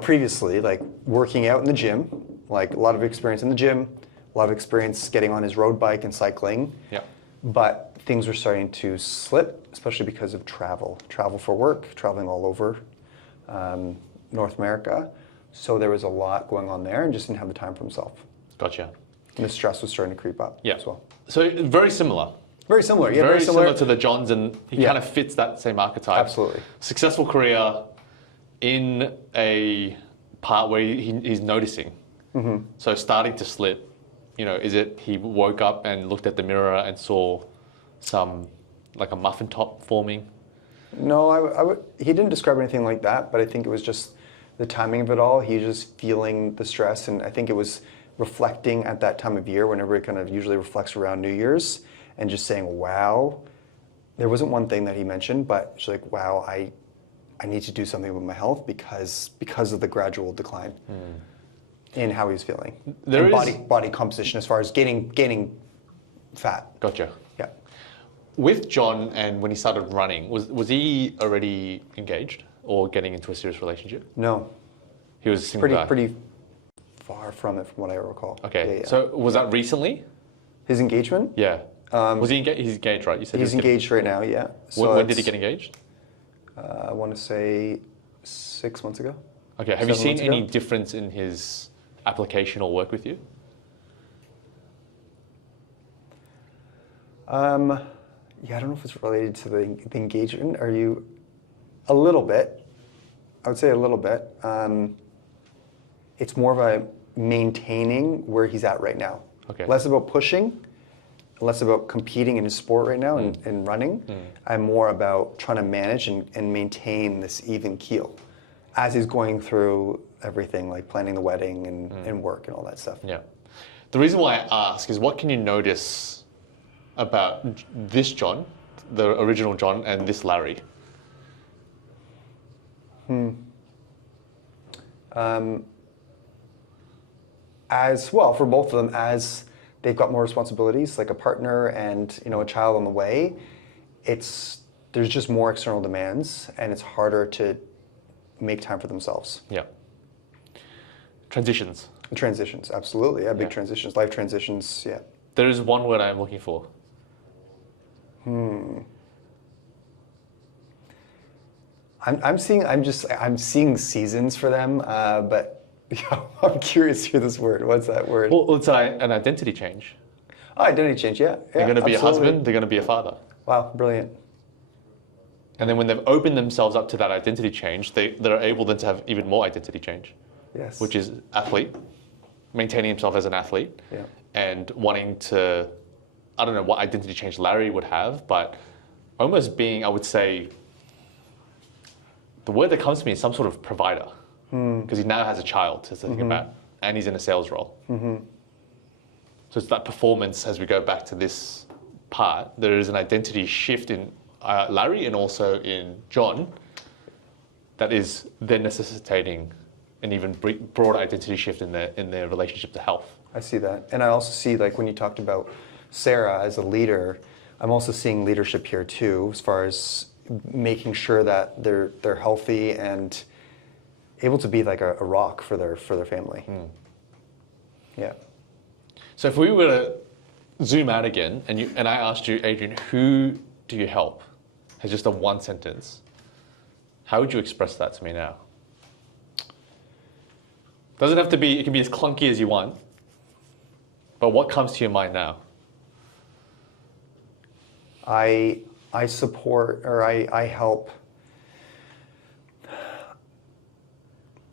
Previously, like working out in the gym, like a lot of experience in the gym, a lot of experience getting on his road bike and cycling. Yeah. But things were starting to slip, especially because of travel for work, traveling all over North America. So there was a lot going on there and just didn't have the time for himself. Gotcha. And the stress was starting to creep up as well. So very similar. Very similar, yeah. Very similar to the Johns, and he kind of fits that same archetype. Absolutely. Successful career in a part where he's noticing. So starting to slip, is it he woke up and looked at the mirror and saw some, like a muffin top forming? No, he didn't describe anything like that, but I think it was just the timing of it all. He was just feeling the stress, and I think it was reflecting at that time of year when everybody kind of usually reflects around New Year's, and just saying, wow. There wasn't one thing that he mentioned, but it's like, wow, I need to do something with my health because of the gradual decline in how he was feeling. Body composition as far as gaining fat. Gotcha. Yeah. With John, and when he started running, was he already engaged or getting into a serious relationship? No. He was a single guy? Pretty far from it, from what I recall. Okay. Yeah. So was that recently? His engagement? Yeah. Was he engaged? He's engaged, right? You said he's engaged right now, yeah. So when did he get engaged? I want to say 6 months ago. Okay. Have you seen any difference in his application or work with you? Yeah, I don't know if it's related to the engagement. Are you? A little bit. I would say a little bit. It's more of a maintaining where he's at right now. Okay. Less about pushing, less about competing in his sport right now and running. I'm more about trying to manage and maintain this even keel as he's going through everything, like planning the wedding and work and all that stuff. Yeah. The reason why I ask is, what can you notice about this John, the original John, and this Larry? As well, for both of them, as they've got more responsibilities, like a partner and a child on the way, there's just more external demands, and it's harder to make time for themselves. Yeah. Transitions. Transitions, absolutely. Yeah, big transitions, life transitions. Yeah. There is one word I'm looking for. I'm seeing seasons for them, but I'm curious to hear this word. What's that word? Well, it's an identity change. Oh, identity change, yeah. They're going to be a husband, they're going to be a father. Wow, brilliant. And then when they've opened themselves up to that identity change, they're able then to have even more identity change. Yes. Which is athlete, maintaining himself as an athlete, and wanting to, I don't know what identity change Larry would have, but almost being, I would say, the word that comes to me is some sort of provider, because he now has a child to think about, and he's in a sales role. So it's that performance, as we go back to this part, there is an identity shift in Larry and also in John that is then necessitating an even broader identity shift in their relationship to health. I see that. And I also see, like, when you talked about Sarah as a leader, I'm also seeing leadership here too, as far as making sure that they're healthy and able to be like a rock for their family. Yeah. So if we were to zoom out again, and I asked you, Adrian, who do you help? As just a one sentence, how would you express that to me now? Doesn't have to be, it can be as clunky as you want, but what comes to your mind now? I support, or I help.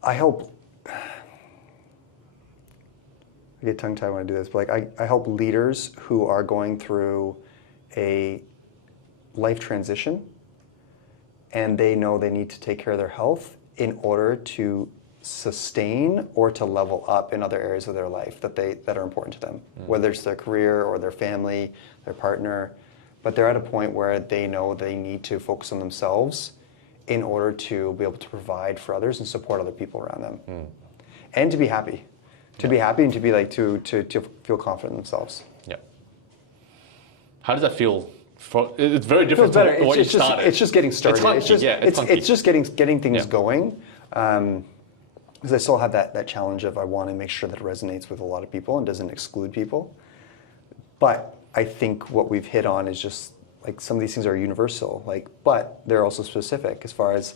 I get tongue-tied when I do this, but like I help leaders who are going through a life transition, and they know they need to take care of their health in order to sustain or to level up in other areas of their life that are important to them, whether it's their career or their family, their partner. But they're at a point where they know they need to focus on themselves in order to be able to provide for others and support other people around them, and to be happy, be happy, and to be like to feel confident in themselves. Yeah. How does that feel? It's very different to what you started. It's just getting started. It's just getting things going. Because I still have that challenge of I want to make sure that it resonates with a lot of people and doesn't exclude people. But I think what we've hit on is just like some of these things are universal, but they're also specific as far as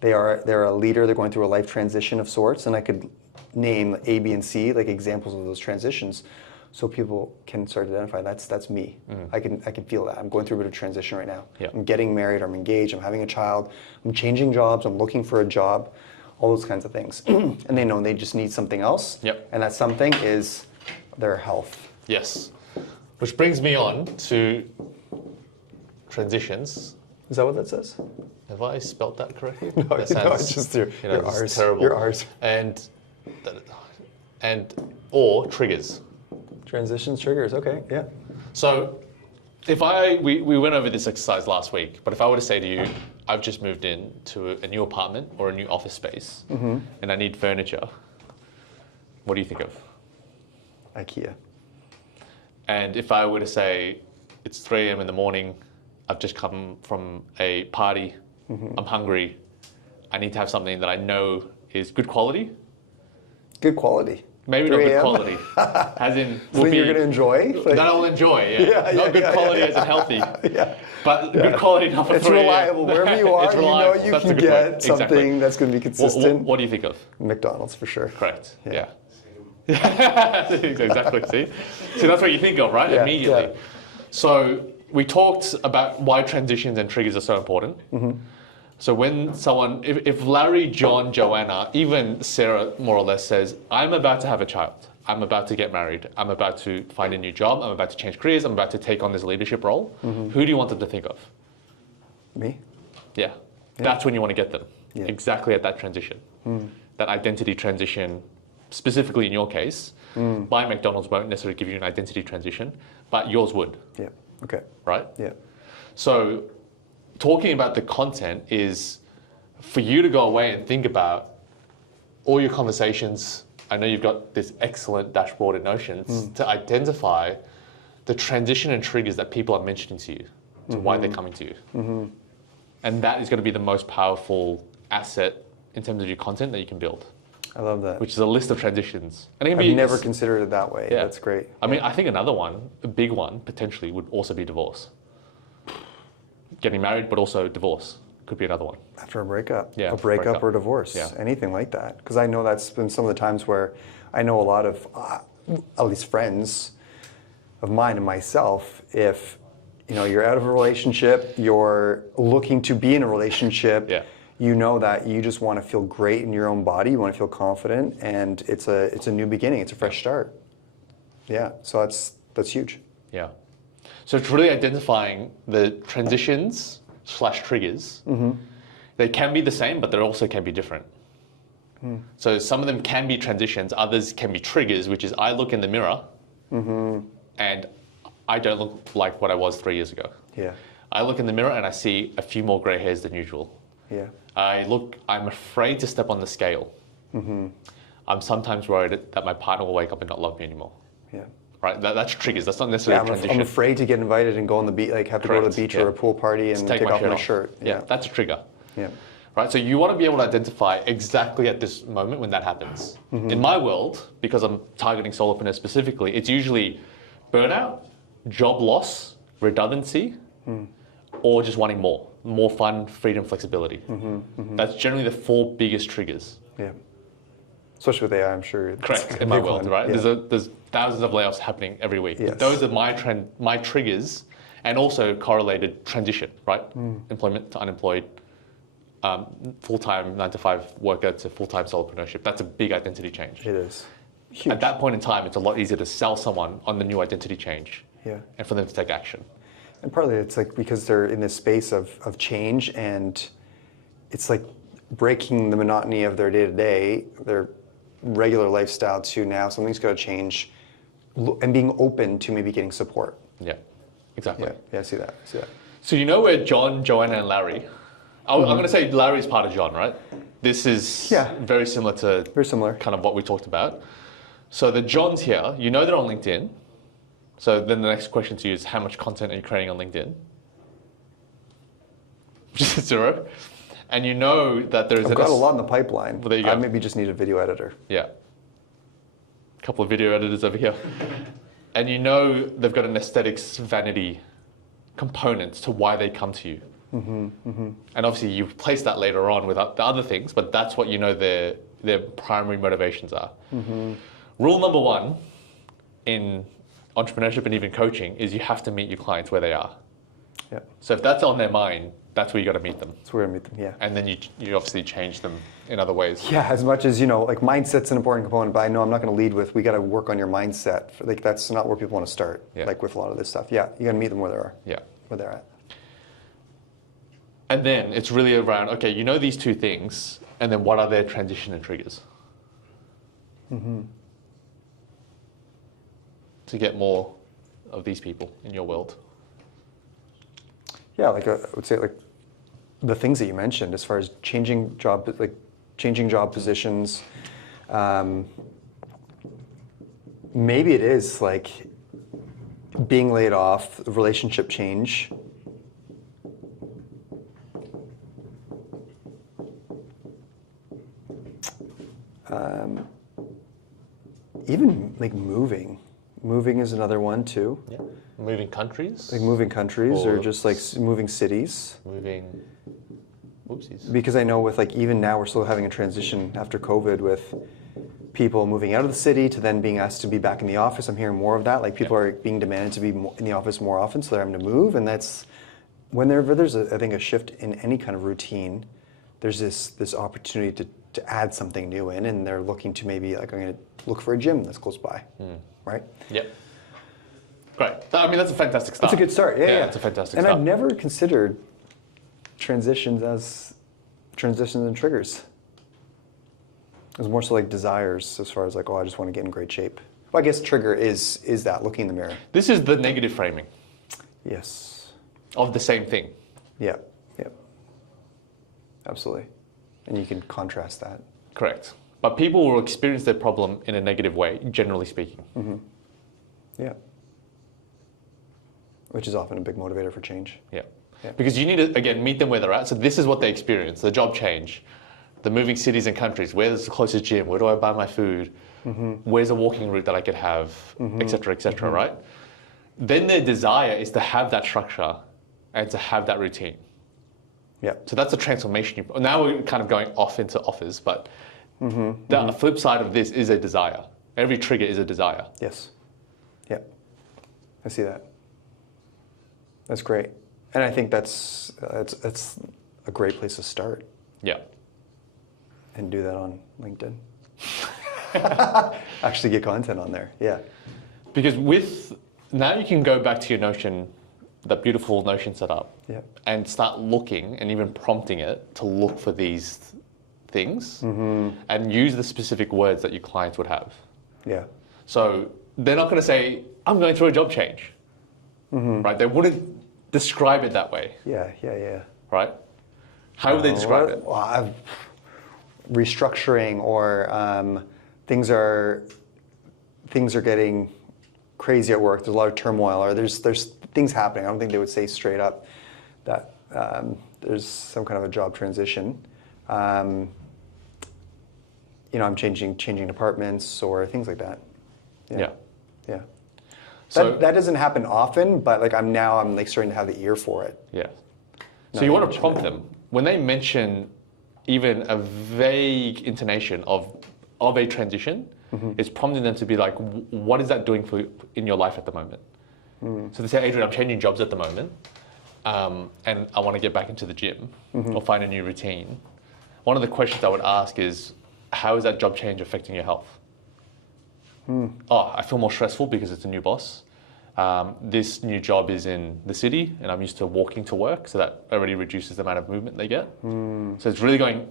they're a leader, they're going through a life transition of sorts, and I could name A, B, and C, like examples of those transitions, so people can start to identify that's me. I can feel that. I'm going through a bit of transition right now. Yeah. I'm getting married, I'm engaged, I'm having a child, I'm changing jobs, I'm looking for a job, all those kinds of things. And they know they just need something else. Yep. And that something is their health. Yes. Which brings me on to transitions. Is that what that says? Have I spelt that correctly? No, that sounds, it's just your R's. Terrible. Your R's. And or triggers. Transitions, triggers, okay, yeah. So if we went over this exercise last week, but if I were to say to you, I've just moved in to a new apartment or a new office space, and I need furniture, what do you think of? IKEA. And if I were to say, it's 3 a.m. in the morning, I've just come from a party, I'm hungry, I need to have something that I know is good quality. Good quality. Maybe not good quality, as in something you're going to enjoy. That I will enjoy. Yeah. Not good quality as in healthy, but good quality enough for 3 a.m. It's reliable wherever you are. You know you can get something that's going to be consistent. What do you think of? McDonald's for sure. Correct. Yeah. Exactly. See, that's what you think of, right? Yeah, immediately. Yeah. So we talked about why transitions and triggers are so important. So when someone, if Larry, John, Joanna, even Sarah more or less says, I'm about to have a child, I'm about to get married, I'm about to find a new job, I'm about to change careers, I'm about to take on this leadership role, who do you want them to think of? Me? Yeah. That's when you want to get them. Yeah. Exactly at that transition. That identity transition, specifically in your case, buying McDonald's won't necessarily give you an identity transition, but yours would. Yeah, okay. Right? Yeah. So talking about the content is for you to go away and think about all your conversations. I know you've got this excellent dashboard in Notions to identify the transition and triggers that people are mentioning to you, to why they're coming to you. And that is going to be the most powerful asset in terms of your content that you can build. I love that. Which is a list of transitions. And I've never considered it that way. Yeah. That's great. I mean, I think another one, a big one, potentially, would also be divorce. Getting married, but also divorce could be another one. After a breakup. Yeah. A breakup or divorce. Yeah. Anything like that. Because I know that's been some of the times where I know a lot of, at least friends of mine and myself, if you're out of a relationship, you're looking to be in a relationship, you know that you just want to feel great in your own body, you want to feel confident, and it's a new beginning, it's a fresh start. Yeah, so that's huge. Yeah. So it's really identifying the transitions / triggers. They can be the same, but they also can be different. So some of them can be transitions, others can be triggers, which is I look in the mirror and I don't look like what I was 3 years ago. Yeah. I look in the mirror and I see a few more grey hairs than usual. Yeah. I'm afraid to step on the scale. I'm sometimes worried that my partner will wake up and not love me anymore. Yeah. Right? That's triggers. That's not necessarily a transition. I'm afraid to get invited and go on the beach, like have to go to the beach or a pool party and take off my shirt. Yeah, that's a trigger. Yeah. Right? So you want to be able to identify exactly at this moment when that happens. In my world, because I'm targeting solopreneurs specifically, it's usually burnout, job loss, redundancy, or just wanting more fun, freedom, flexibility. That's generally the 4 biggest triggers. Yeah. Especially with AI, I'm sure. Correct, in my world, right? Yeah. There's thousands of layoffs happening every week. Yes. Those are my triggers, and also correlated transition, right? Employment to unemployed, full-time 9-to-5 worker to full-time solopreneurship. That's a big identity change. It is. Huge. At that point in time, it's a lot easier to sell someone on the new identity change. Yeah. And for them to take action. And partly it's like because they're in this space of change, and it's like breaking the monotony of their day-to-day, their regular lifestyle, to now something's got to change, and being open to maybe getting support. Yeah, exactly. Yeah, I see that. So you know where John, Joanna, and Larry, I'm going to say Larry's part of John, right? This is very similar to kind of what we talked about. So the Johns here, you know they're on LinkedIn. So then the next question to you is, how much content are you creating on LinkedIn? 0. And you know that there's I've got a lot in the pipeline. Well, there you go. I maybe just need a video editor. Yeah. A couple of video editors over here. And you know they've got an aesthetics vanity component to why they come to you. And obviously you place that later on with the other things, but that's what you know their primary motivations are. Rule number 1 in entrepreneurship and even coaching is you have to meet your clients where they are. Yeah. So if that's on their mind, that's where you got to meet them. That's where I meet them, yeah. And then you obviously change them in other ways. Yeah, as much as, like mindset's an important component, but I know I'm not going to lead with, we got to work on your mindset. Like that's not where people want to start, like with a lot of this stuff. Yeah, you got to meet them where they are. Yeah. Where they're at. And then it's really around, okay, you know these 2 things, and then what are their transition and triggers? To get more of these people in your world. Yeah, like I would say, like the things that you mentioned, as far as changing job positions. Maybe it is like being laid off, relationship change. Even like moving. Moving is another one too. Yeah. Moving countries? Like moving countries or just like moving cities. Moving, whoopsies. Because I know with like even now we're still having a transition after COVID with people moving out of the city to then being asked to be back in the office. I'm hearing more of that. Like people are being demanded to be in the office more often, so they're having to move. And that's when there's I think a shift in any kind of routine. There's this opportunity to add something new in, and they're looking to maybe like, I'm going to look for a gym that's close by, right? Yep. Great. I mean, that's a fantastic start. That's a good start. Yeah. It's a fantastic and start. I've never considered transitions and triggers. It was more so like desires, as far as like, I just want to get in great shape. Well, I guess trigger is that, looking in the mirror. This is the negative framing. Yes. Of the same thing. Yeah. Absolutely. And you can contrast that. Correct. But people will experience their problem in a negative way, generally speaking. Yeah. Which is often a big motivator for change. Yeah. Because you need to, again, meet them where they're at. So this is what they experience, the job change, the moving cities and countries, where's the closest gym, where do I buy my food, where's a walking route that I could have, et cetera, right? Then their desire is to have that structure and to have that routine. Yeah. So that's a transformation. Now we're kind of going off into offers, but the flip side of this is a desire. Every trigger is a desire. Yes. Yeah. I see that. That's great. And I think that's a great place to start. Yeah. And do that on LinkedIn. Actually get content on there. Yeah. Because now you can go back to your Notion, that beautiful Notion setup, and start looking and even prompting it to look for these things and use the specific words that your clients would have. Yeah. So they're not going to say, I'm going through a job change. right? They wouldn't describe it that way, Yeah. right? How would they describe it? Well, restructuring, or things are getting crazy at work. There's a lot of turmoil, or there's things happening. I don't think they would say straight up that there's some kind of a job transition. I'm changing departments or things like that. Yeah. So that doesn't happen often, but like I'm like starting to have the ear for it. Yeah. So you want to prompt them when they mention even a vague intonation of a transition. It's prompting them to be like, what is that doing in your life at the moment? So they say, Adrian, I'm changing jobs at the moment, and I want to get back into the gym or find a new routine. One of the questions I would ask is, how is that job change affecting your health? Oh, I feel more stressful because it's a new boss. This new job is in the city and I'm used to walking to work, so that already reduces the amount of movement they get. So it's really going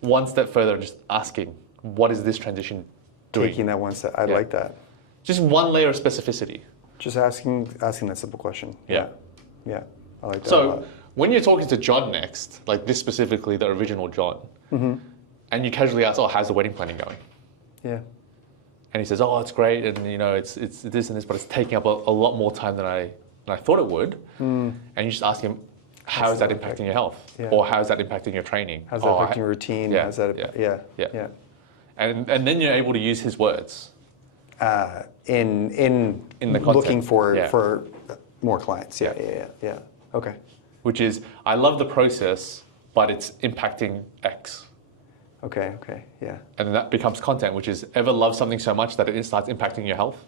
one step further and just asking, what is this transition doing? Taking that one step. I like that. Just one layer of specificity. Just asking that simple question. Yeah. I like that a So lot. when you're talking to John next, like this specifically, the original John, and you casually ask, oh, how's the wedding planning going? Yeah. And he says, oh, it's great, and it's this and this, but it's taking up a lot more time than I thought it would. And you just ask him, how is that impacting your health? Yeah. Or how is that impacting your training? How's that affecting your routine? Yeah, How's that? Yeah. And then you're able to use his words. In the content. looking for more clients. Yeah. Okay. Which is, I love the process, but it's impacting X. Okay, yeah. And then that becomes content, which is, ever love something so much that it starts impacting your health?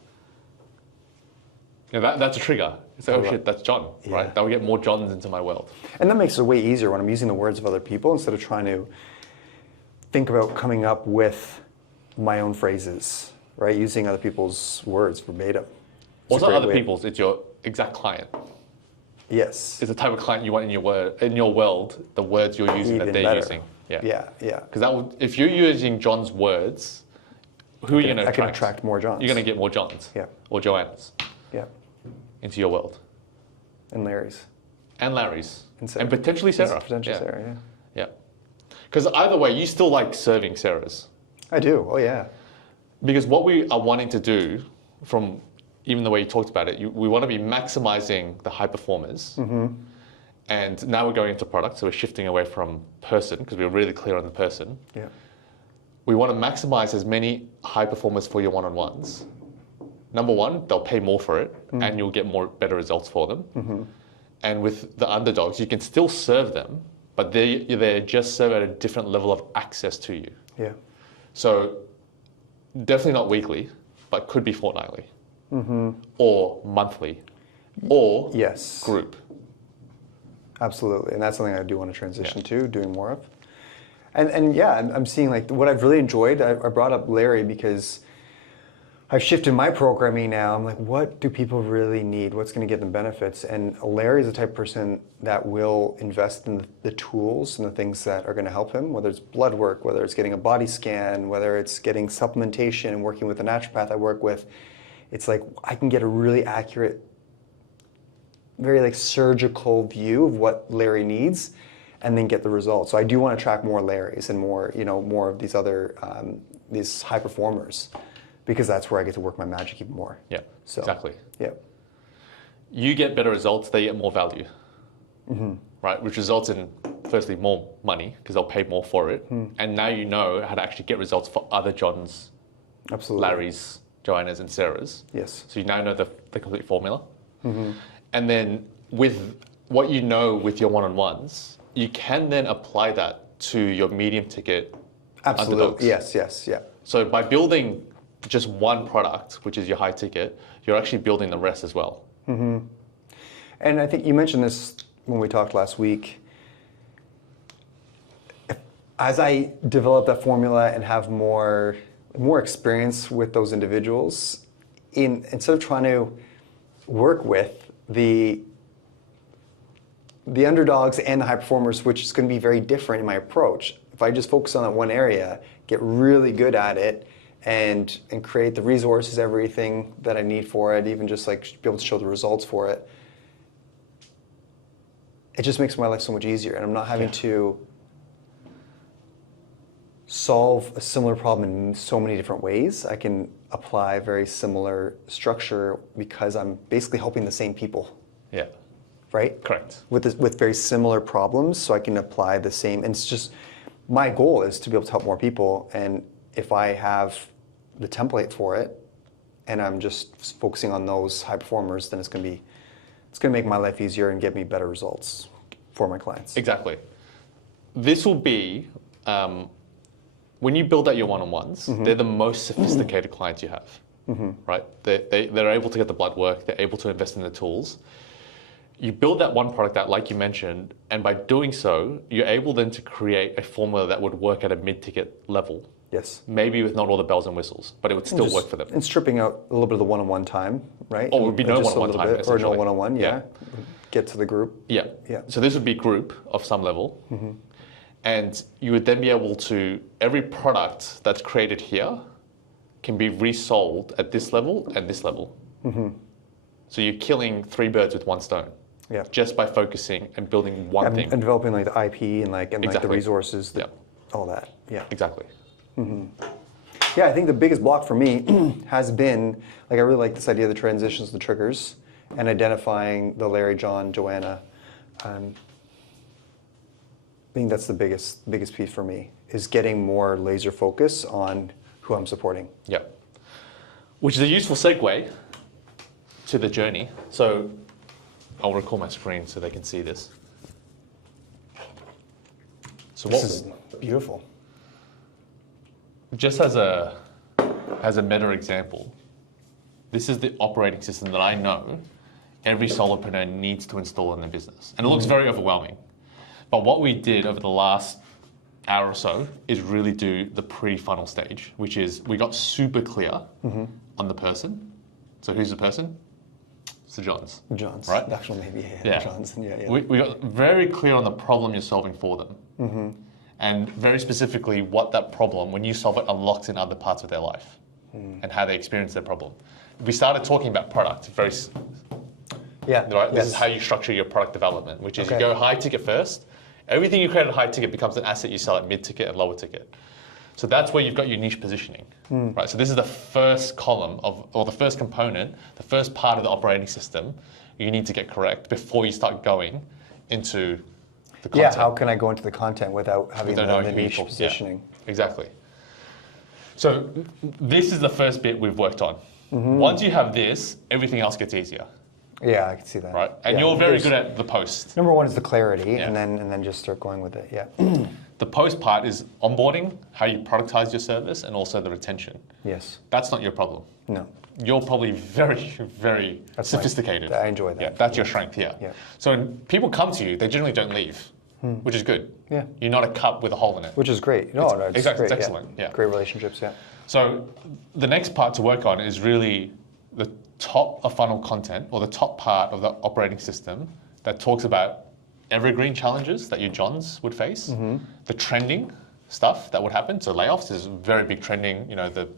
That's a trigger. It's like, oh shit, that's John, right? That will get more Johns into my world. And that makes it way easier when I'm using the words of other people instead of trying to think about coming up with my own phrases, right? Using other people's words verbatim. Also, other people's, it's your exact client. Yes. It's the type of client you want in your world, the words you're using Even that they're better. using. Yeah. Because if you're using John's words, who are you going to attract? I can attract more Johns. You're going to get more Johns. Yeah. Or Joannas. Yeah. Into your world. And Larry's. And Larry's. And And potentially Sarah. Potentially Sarah, Yeah. Because either way, you still like serving Sarah's. I do. Oh, yeah. Because what we are wanting to do, from even the way you talked about it, we want to be maximizing the high performers. And now we're going into product, so we're shifting away from person, because we're really clear on the person. Yeah. We want to maximize as many high performers for your one-on-ones. Number one, they'll pay more for it, and you'll get better results for them. And with the underdogs, you can still serve them, but they're just served at a different level of access to you. Yeah. So definitely not weekly, but could be fortnightly, or monthly, or group. Absolutely, and that's something I do want to transition to, doing more of. And yeah, I'm seeing like what I've really enjoyed. I brought up Larry because I've shifted my programming now. I'm like, what do people really need? What's going to get them benefits? And Larry is the type of person that will invest in the tools and the things that are going to help him, whether it's blood work, whether it's getting a body scan, whether it's getting supplementation and working with a naturopath I work with. It's like I can get a really accurate, very like surgical view of what Larry needs and then get the results. So I do want to track more Larrys and more of these other, these high performers, because that's where I get to work my magic even more. Yeah, so, exactly. Yeah. You get better results, they get more value, right? Which results in, firstly, more money, because they'll pay more for it. And now you know how to actually get results for other Johns, Absolutely. Larrys, Joannas, and Sarahs. Yes. So you now know the complete formula. And then with what you know with your one-on-ones, you can then apply that to your medium ticket underdogs. Yes, yeah. So by building just one product, which is your high ticket, you're actually building the rest as well. And I think you mentioned this when we talked last week. As I develop that formula and have more experience with those individuals, instead of trying to work with the underdogs and the high performers, which is going to be very different in my approach. If I just focus on that one area, get really good at it, and create the resources, everything that I need for it, even just like be able to show the results for it, it just makes my life so much easier, and I'm not having to solve a similar problem in so many different ways. I can apply very similar structure because I'm basically helping the same people. Yeah. Right? Correct. With very similar problems, so I can apply the same. And it's just, my goal is to be able to help more people. And if I have the template for it, and I'm just focusing on those high performers, then it's going to make my life easier and get me better results for my clients. Exactly. This will be, when you build out your one-on-ones, they're the most sophisticated clients you have, right? They're able to get the blood work, they're able to invest in the tools. You build that one product out, like you mentioned, and by doing so, you're able then to create a formula that would work at a mid-ticket level. Yes. Maybe with not all the bells and whistles, but it would still work for them. And stripping out a little bit of the one-on-one time, right? Or it would be no one-on-one time, or no one-on-one, yeah. Get to the group. Yeah. So this would be group of some level. And you would then be able to, every product that's created here can be resold at this level and this level. So you're killing 3 birds with 1 stone. Yeah. Just by focusing and building one thing. And developing like the IP and like the resources, all that. Yeah. Exactly. Yeah, I think the biggest block for me has been, like, I really like this idea of the transitions, the triggers, and identifying the Larry, John, Joanna. I think that's the biggest piece for me, is getting more laser focus on who I'm supporting. Yeah. Which is a useful segue to the journey. So I'll record my screen so they can see this. So this is beautiful. Just as a meta example, this is the operating system that I know every solopreneur needs to install in their business. And it looks very overwhelming. But what we did over the last hour or so is really do the pre-funnel stage, which is we got super clear on the person. So who's the person? It's the Johns. Johns. Right? The actual name, yeah. Johns. Yeah. We got very clear on the problem you're solving for them. And very specifically what that problem, when you solve it, unlocks in other parts of their life and how they experience their problem. We started talking about product. Right? This is how you structure your product development, which is you go high ticket first. Everything you create at high ticket becomes an asset you sell at mid ticket and lower ticket. So that's where you've got your niche positioning, right? So this is the first column or the first component, the first part of the operating system you need to get correct before you start going into the content. Yeah, how can I go into the content without having the niche positioning? Yeah, exactly. So this is the first bit we've worked on. Once you have this, everything else gets easier. Yeah, I can see that. Right, and you're very good at the post. Number one is the clarity, and then just start going with it. Yeah. The post part is onboarding, how you productize your service, and also the retention. Yes. That's not your problem. No. You're probably very, very sophisticated. I enjoy that. Yeah, that's your strength here. Yeah. So when people come to you, they generally don't leave, which is good. Yeah. You're not a cup with a hole in it. Which is great. No, it's exactly, great. it's excellent. Yeah. Great relationships. Yeah. So the next part to work on is really the top of funnel content, or the top part of the operating system that talks about evergreen challenges that your Johns would face, the trending stuff that would happen. So layoffs is very big trending, the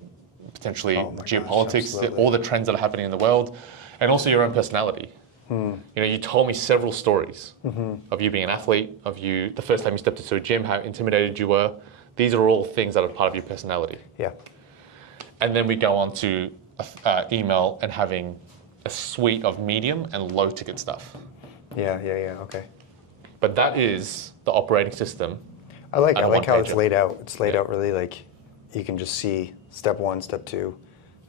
potentially geopolitics, all the trends that are happening in the world, and also your own personality. You told me several stories of you being an athlete, of you, the first time you stepped into a gym, how intimidated you were. These are all things that are part of your personality. Yeah. And then we go on to email and having a suite of medium and low ticket stuff. Yeah, okay. But that is the operating system. I like how it's laid out. It's laid out really like you can just see step 1, step 2,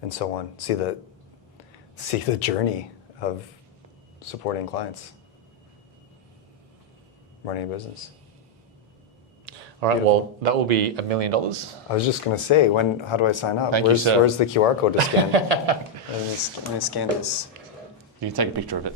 and so on. See the journey of supporting clients, running a business. All right, well, that will be $1 million. I was just going to say, how do I sign up? Thank you, sir. Where's the QR code to scan? Let me scan this. You can take a picture of it.